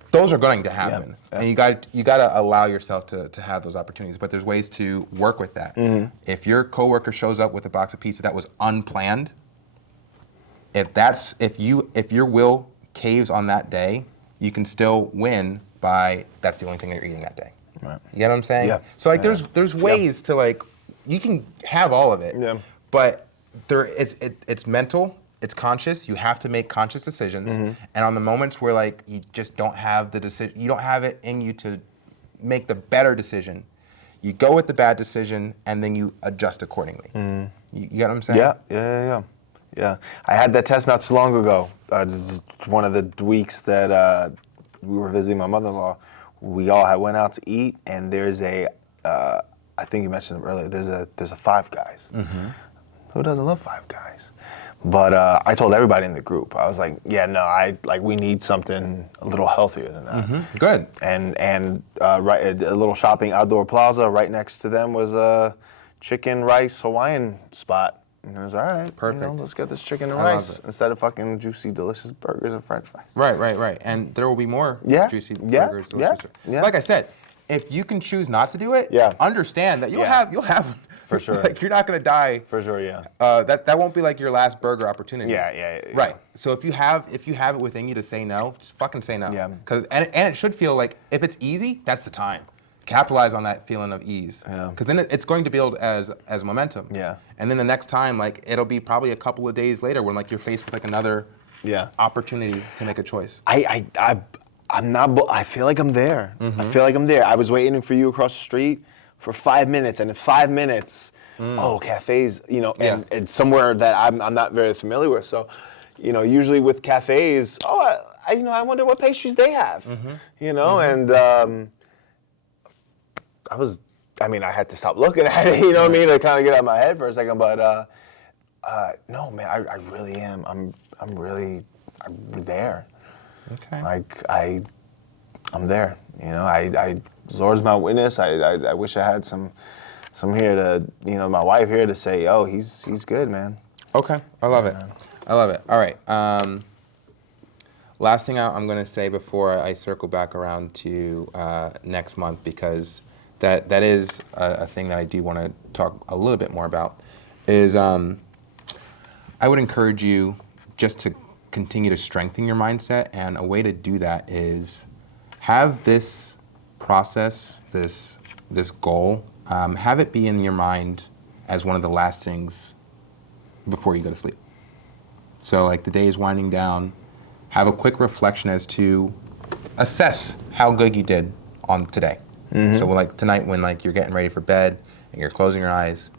those are going to happen, and you got to allow yourself to have those opportunities. But there's ways to work with that. If your coworker shows up with a box of pizza that was unplanned, if your will caves on that day, you can still win by that's the only thing that you're eating that day. You get what I'm saying? So like there's ways to like, you can have all of it, but it's mental, it's conscious, you have to make conscious decisions, and on the moments where like you just don't have the decision, you don't have it in you to make the better decision, you go with the bad decision and then you adjust accordingly. You get what I'm saying? Yeah. I had that test not so long ago. This is one of the weeks that we were visiting my mother-in-law. We all went out to eat, and there's a, I think you mentioned them earlier, there's a Five Guys. Who doesn't love Five Guys? But I told everybody in the group, I was like, yeah, no, we need something a little healthier than that. Good. And right, a little shopping outdoor plaza right next to them was a chicken rice Hawaiian spot. And I was all right, perfect. You know, let's get this chicken and rice instead of fucking juicy, delicious burgers and French fries. Right. And there will be more juicy burgers, delicious. Like I said, if you can choose not to do it, understand that you'll have for sure. Like you're not gonna die. For sure, that won't be like your last burger opportunity. Yeah. Right. So if you have it within you to say no, just fucking say no. And it should feel like if it's easy, that's the time. Capitalize on that feeling of ease, because then it's going to build as momentum. And then the next time, like it'll be probably a couple of days later when like you're faced with like another opportunity to make a choice. I'm not. I feel like I'm there. I feel like I'm there. I was waiting for you across the street for 5 minutes, and in 5 minutes, cafes, you know, and it's somewhere that I'm not very familiar with. So, you know, usually with cafes, I wonder what pastries they have, you know, and. I had to stop looking at it, you know what I mean, to kind of get out of my head for a second, but no, man, I really am. I'm there. Okay. Like, I'm there, you know, Lord's my witness. I wish I had some here to, you know, my wife here to say, oh, he's good, man. Okay, I love it. All right, last thing I'm gonna say before I circle back around to next month, because that is a thing that I do want to talk a little bit more about, is I would encourage you just to continue to strengthen your mindset, and a way to do that is have this process, this goal, have it be in your mind as one of the last things before you go to sleep. So like the day is winding down, have a quick reflection as to assess how good you did on today. So like tonight when like you're getting ready for bed and you're closing your eyes,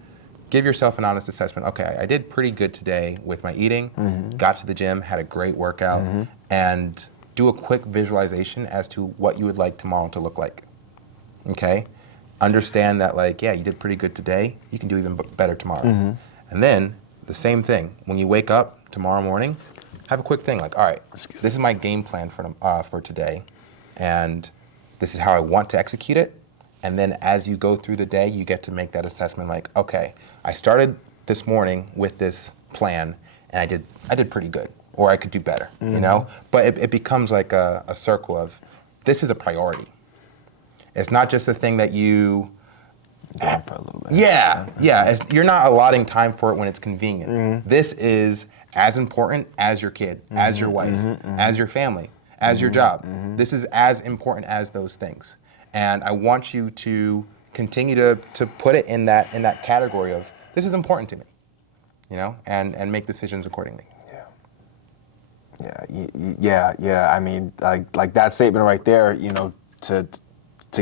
give yourself an honest assessment. Okay, I did pretty good today with my eating, got to the gym, had a great workout, and do a quick visualization as to what you would like tomorrow to look like. Okay? Understand that like, yeah, you did pretty good today, you can do even better tomorrow. And then the same thing, when you wake up tomorrow morning, have a quick thing like, all right, this is my game plan for today, and this is how I want to execute it. And then as you go through the day, you get to make that assessment like, okay, I started this morning with this plan, and I did pretty good, or I could do better, you know? But it becomes like a circle of, this is a priority. It's not just a thing that you... For a little bit. Yeah. You're not allotting time for it when it's convenient. This is as important as your kid, as your wife, as your family, as your job. This is as important as those things. And I want you to continue to put it in that category of, this is important to me, you know, and make decisions accordingly. Yeah. I mean, like that statement right there, you know, to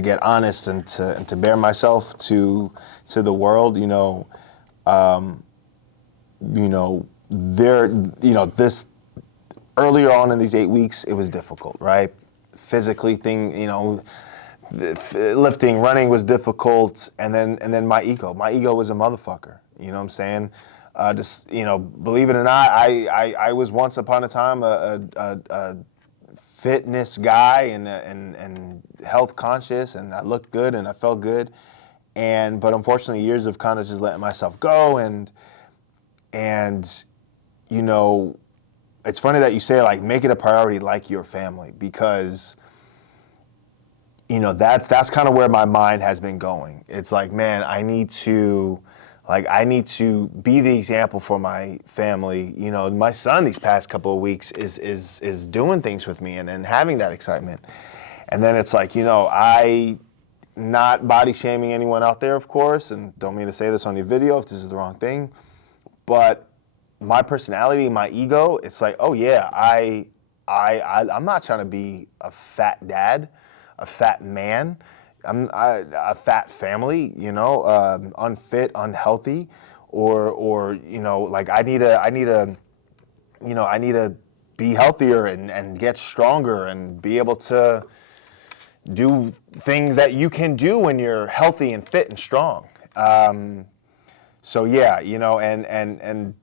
get honest and to bear myself to the world, this earlier on in these 8 weeks, it was difficult, right? Physically, lifting, running was difficult, and then my ego was a motherfucker. You know what I'm saying? Believe it or not, I was once upon a time a fitness guy and health conscious, and I looked good and I felt good, but unfortunately years of kind of just letting myself go, and it's funny that you say like make it a priority like your family, because that's kind of where my mind has been going. It's like, man, I need to be the example for my family. My son these past couple of weeks is doing things with me and having that excitement. And then it's like, I, not body shaming anyone out there, of course, and don't mean to say this on your video if this is the wrong thing, but my personality, my ego, it's like, oh yeah, I'm not trying to be a fat dad, a fat man. A fat family, unfit, unhealthy, or like I need to be healthier and get stronger and be able to do things that you can do when you're healthy and fit and strong. So yeah, and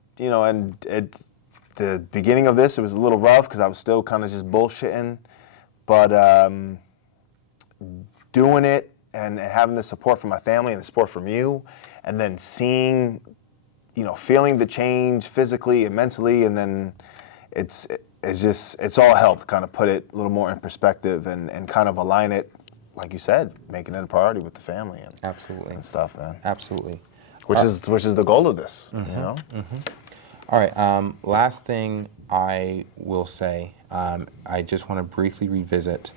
it's the beginning of this, it was a little rough because I was still kind of just bullshitting, but doing it and having the support from my family and the support from you, and then seeing, feeling the change physically and mentally, and then it's all helped kind of put it a little more in perspective and kind of align it, like you said, making it a priority with the family and Absolutely. and stuff, man. Absolutely. Which is the goal of this, All right. Last thing I will say, I just want to briefly revisit.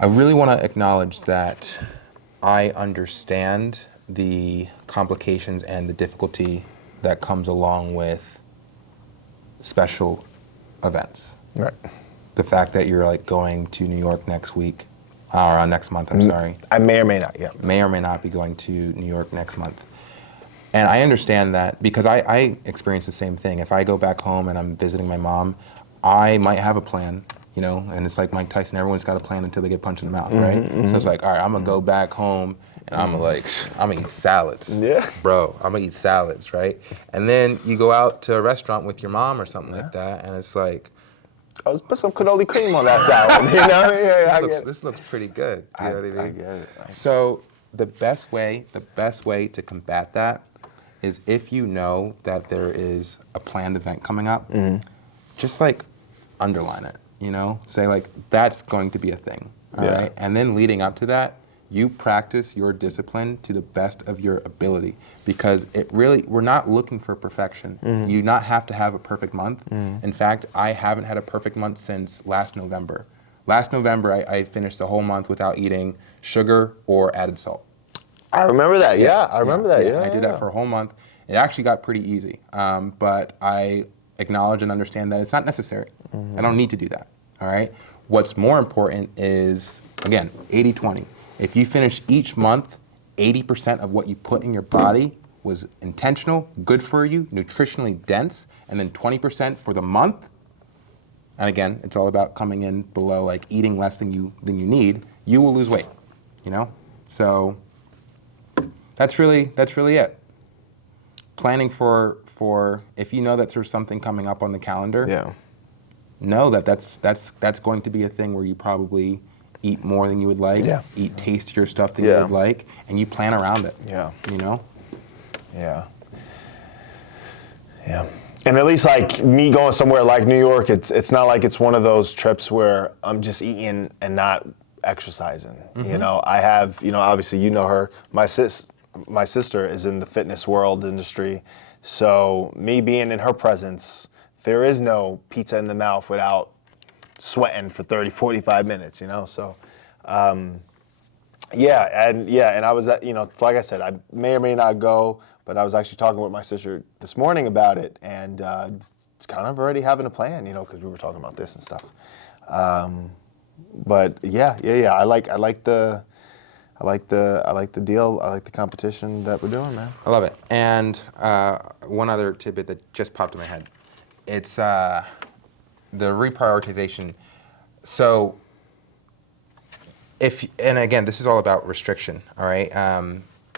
I really want to acknowledge that I understand the complications and the difficulty that comes along with special events. Right. The fact that you're like going to New York next week, or next month, I'm sorry. I may or may not, yeah. May or may not be going to New York next month. And I understand that because I experience the same thing. If I go back home and I'm visiting my mom, I might have a plan, and it's like Mike Tyson, everyone's got a plan until they get punched in the mouth, right? So it's like, all right, I'm gonna go back home and I'm gonna eat salads. Yeah. Bro, I'm gonna eat salads, right? And then you go out to a restaurant with your mom or something like that, and it's like, Oh, let's put some cannoli cream on that salad, this looks pretty good, you know what I mean? I get it. So the best way to combat that is if you know that there is a planned event coming up, just like underline it, say like, that's going to be a thing, all right? And then leading up to that, you practice your discipline to the best of your ability, because we're not looking for perfection. You do not have to have a perfect month. In fact, I haven't had a perfect month since last November. Last November, I finished the whole month without eating sugar or added salt. I remember that, I remember that. I did that for a whole month. It actually got pretty easy, but I acknowledge and understand that it's not necessary. I don't need to do that, all right? What's more important is, again, 80-20. If you finish each month, 80% of what you put in your body was intentional, good for you, nutritionally dense, and then 20% for the month, and again, it's all about coming in below, like eating less than you need, you will lose weight, So that's really it. Planning for for, if you know that there's something coming up on the calendar, Yeah. know that that's going to be a thing where you probably eat more than you would like, Yeah. eat tastier stuff than you Yeah. would like, and you plan around it. Yeah. You know? Yeah. Yeah. And at least like me going somewhere like New York, it's not like it's one of those trips where I'm just eating and not exercising. You know, I have, you know, obviously you know her. My sister is in the fitness world industry. So me being in her presence, there is no pizza in the mouth without sweating for 30, 45 minutes, you know? So, and I was at, you know, like I said, I may or may not go, but I was actually talking with my sister this morning about it, and it's kind of already having a plan, you know, because we were talking about this and stuff. But yeah. I like the deal. I like the competition that we're doing, man. I love it. And one other tidbit that just popped in my head. It's the reprioritization. So and again, this is all about restriction, all right?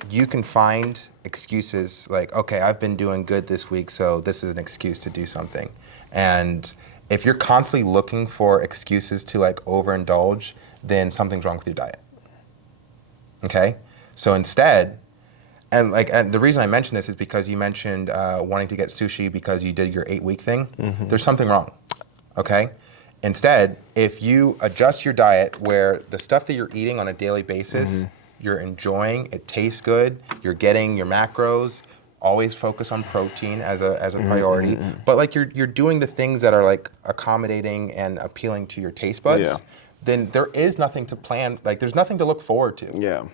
You can find excuses like, okay, I've been doing good this week, so this is an excuse to do something. And if you're constantly looking for excuses to like overindulge, then something's wrong with your diet. Okay? So instead, and the reason I mention this is because you mentioned wanting to get sushi because you did your 8-week thing. There's something wrong. Okay? Instead, if you adjust your diet where the stuff that you're eating on a daily basis, you're enjoying, it tastes good, you're getting your macros, always focus on protein as a priority, but like you're doing the things that are like accommodating and appealing to your taste buds, then there is nothing to plan, like there's nothing to look forward to. Yeah.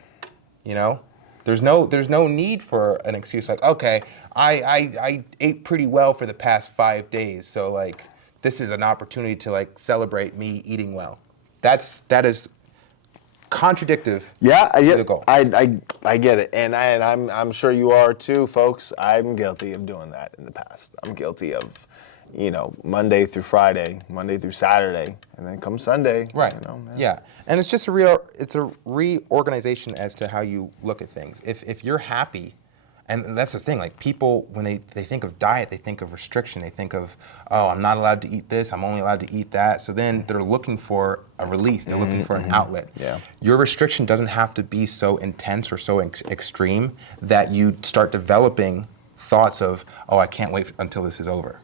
You know? There's no need for an excuse like, okay, I ate pretty well for the past 5 days, so like this is an opportunity to like celebrate me eating well. That is contradictive to the goal. I get it, and I'm sure you are too, folks. I'm guilty of doing that in the past. I'm guilty of, you know, Monday through Friday, Monday through Saturday, and then come Sunday. Right. You know, yeah, and it's just it's a reorganization as to how you look at things. If you're happy. And that's the thing, like people, when they think of diet, they think of restriction. They think of, oh, I'm not allowed to eat this, I'm only allowed to eat that. So then they're looking for a release, they're looking for an outlet. Yeah. Your restriction doesn't have to be so intense or so extreme that you start developing thoughts of, oh, I can't wait until this is over.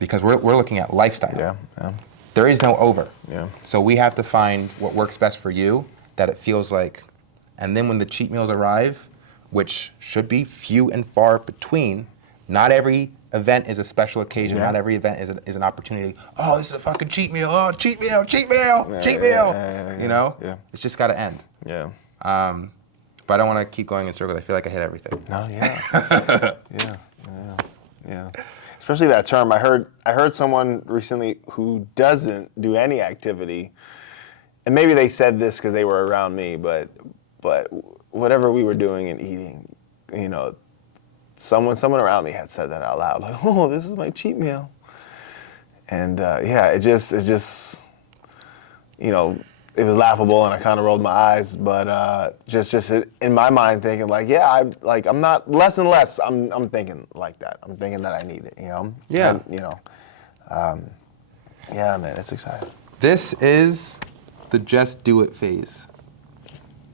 Because we're looking at lifestyle. Yeah. There is no over. Yeah. So we have to find what works best for you, that it feels like, and then when the cheat meals arrive, which should be few and far between. Not every event is a special occasion. Yeah. Not every event is an opportunity. Oh, this is a fucking cheat meal. Oh, cheat meal, cheat meal, cheat meal. Yeah. You know? Yeah. It's just got to end. Yeah. But I don't want to keep going in circles. I feel like I hit everything. No, yeah. Yeah. Especially that term. I heard someone recently who doesn't do any activity, and maybe they said this because they were around me, but whatever we were doing and eating, you know, someone around me had said that out loud, like, oh, this is my cheat meal. And it just, you know, it was laughable and I kind of rolled my eyes, but just in my mind thinking like, yeah, I'm not less and less. I'm thinking like that. I'm thinking that I need it, you know? Yeah. And, you know, yeah, man, it's exciting. This is the just do it phase.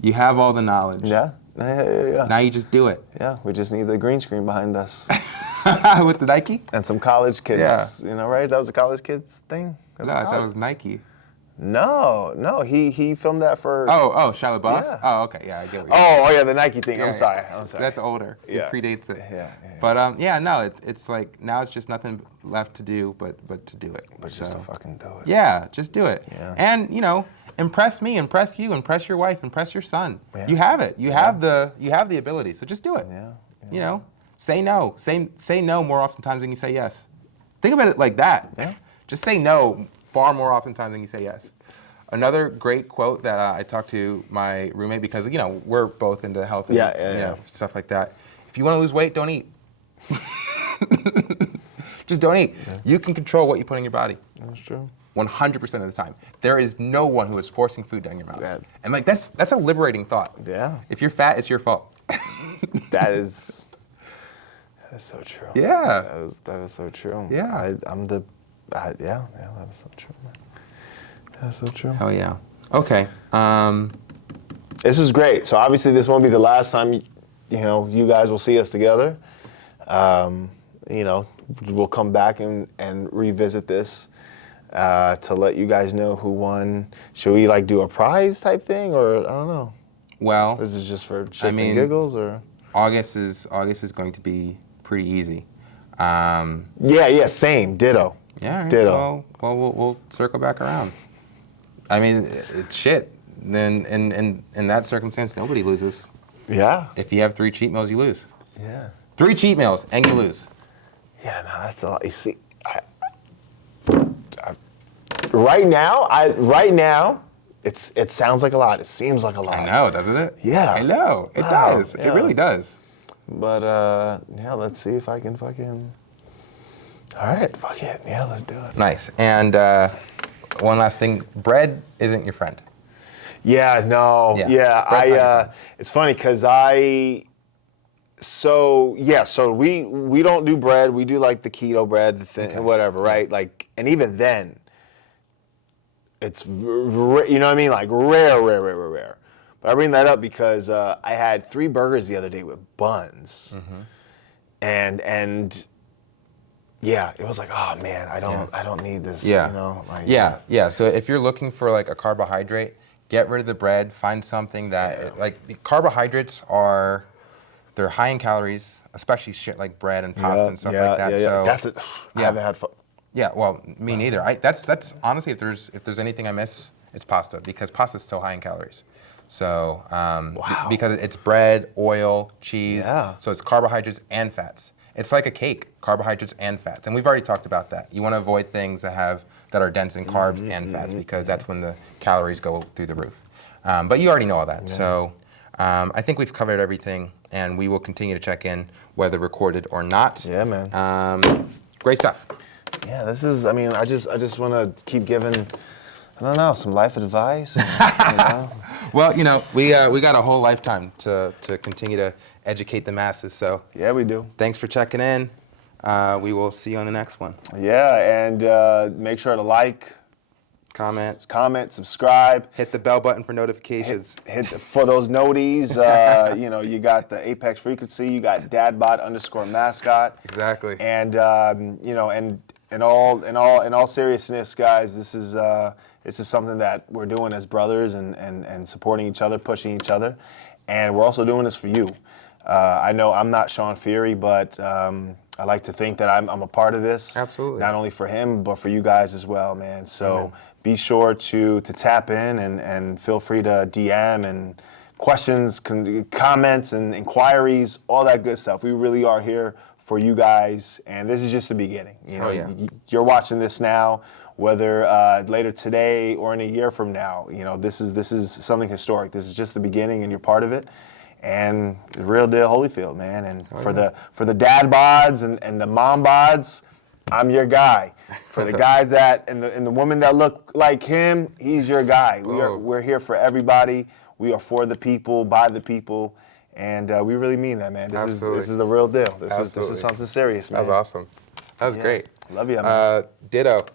You have all the knowledge. Yeah. Now you just do it. Yeah, we just need the green screen behind us. With the Nike? And some college kids, Yeah. you know, right? That was a college kids thing? No, I thought it was Nike. No, he filmed that for... Oh, Shia LaBeouf? Yeah. Oh, okay, yeah, I get what you're saying. Yeah, the Nike thing. Yeah, I'm sorry. That's older. Yeah. It predates it. Yeah. But no, it's like now it's just nothing left to do but to do it. But just to fucking do it. Yeah, just do it. Yeah. And you know, impress me, impress you, impress your wife, impress your son. Yeah. You have it. You have the ability. So just do it. Yeah. You know, say no. Say no more oftentimes than you say yes. Think about it like that. Yeah. Just say no far more oftentimes than you say yes. Another great quote that I talked to my roommate, because you know we're both into health and you know, stuff like that. If you want to lose weight, don't eat. Just don't eat. Yeah. You can control what you put in your body. That's true. 100% of the time. There is no one who is forcing food down your mouth. Yeah. And like that's a liberating thought. Yeah. If you're fat, it's your fault. That is That's so true. Yeah. That is so true. Yeah. Yeah, that is so true, man. That's so true. Hell yeah. Okay. This is great. So obviously this won't be the last time, you guys will see us together. We'll come back and revisit this to let you guys know who won. Should we do a prize type thing, or I don't know? Well, This is just for shits and giggles, or? August is going to be pretty easy. Yeah, same, ditto. Yeah, right. Ditto. Well, we'll circle back around. I mean, it's shit. Then in that circumstance, nobody loses. Yeah. If you have 3 cheat meals, you lose. Yeah. 3 cheat meals and you lose. Yeah, no, that's a lot. You see, right now, it sounds like a lot. It seems like a lot. I know, doesn't it? Yeah. I know. It Wow, does. yeah. It really does. But yeah, let's see if I can fucking. All right, fuck it. Yeah, let's do it. Nice. And one last thing, bread isn't your friend. Yeah, no, Yeah. Bread's not your friend. it's funny because so we don't do bread. We do like the keto bread, whatever, right? And even then, it's you know what I mean, rare. But I bring that up because I had 3 burgers the other day with buns, and yeah, it was like, oh man, I don't need this. Yeah. Yeah. So if you're looking for a carbohydrate, get rid of the bread. Find something that carbohydrates are. They're high in calories, especially shit like bread and pasta and stuff like that. So that's it. I haven't had fun. Yeah, well, me neither. That's honestly, if there's anything I miss, it's pasta, because pasta's so high in calories. So because it's bread, oil, cheese. Yeah. So it's carbohydrates and fats. It's like a cake, carbohydrates and fats. And we've already talked about that. You want to avoid things that are dense in carbs and fats, because that's when the calories go through the roof. But you already know all that. Yeah. So I think we've covered everything, and we will continue to check in, whether recorded or not. Yeah, man. Great stuff. Yeah, this is. I mean, I just want to keep giving. I don't know, some life advice. Well, we got a whole lifetime to continue to educate the masses. So yeah, we do. Thanks for checking in. We will see you on the next one. Yeah, and make sure to like, comment, subscribe. Hit the bell button for notifications. Hit for those noties. You got the Apex Frequency. You got dadbot_mascot. Exactly. And in all seriousness, guys, this is something that we're doing as brothers and supporting each other, pushing each other, and we're also doing this for you. I know I'm not Sean Fury, but I like to think that I'm a part of this. Absolutely. Not only for him, but for you guys as well, man. So be sure to tap in and feel free to DM and questions, comments, and inquiries, all that good stuff. We really are here for you guys, and this is just the beginning. You're watching this now, whether later today or in a year from now. This is something historic. This is just the beginning, and you're part of it. And the real deal Holyfield, man. And for the dad bods and the mom bods, I'm your guy. For the guys and the women that look like him, he's your guy. We're here for everybody. We are for the people, by the people, and we really mean that, man. This is the real deal. This is something serious, man. That was awesome. That was great. Love you, man. Ditto.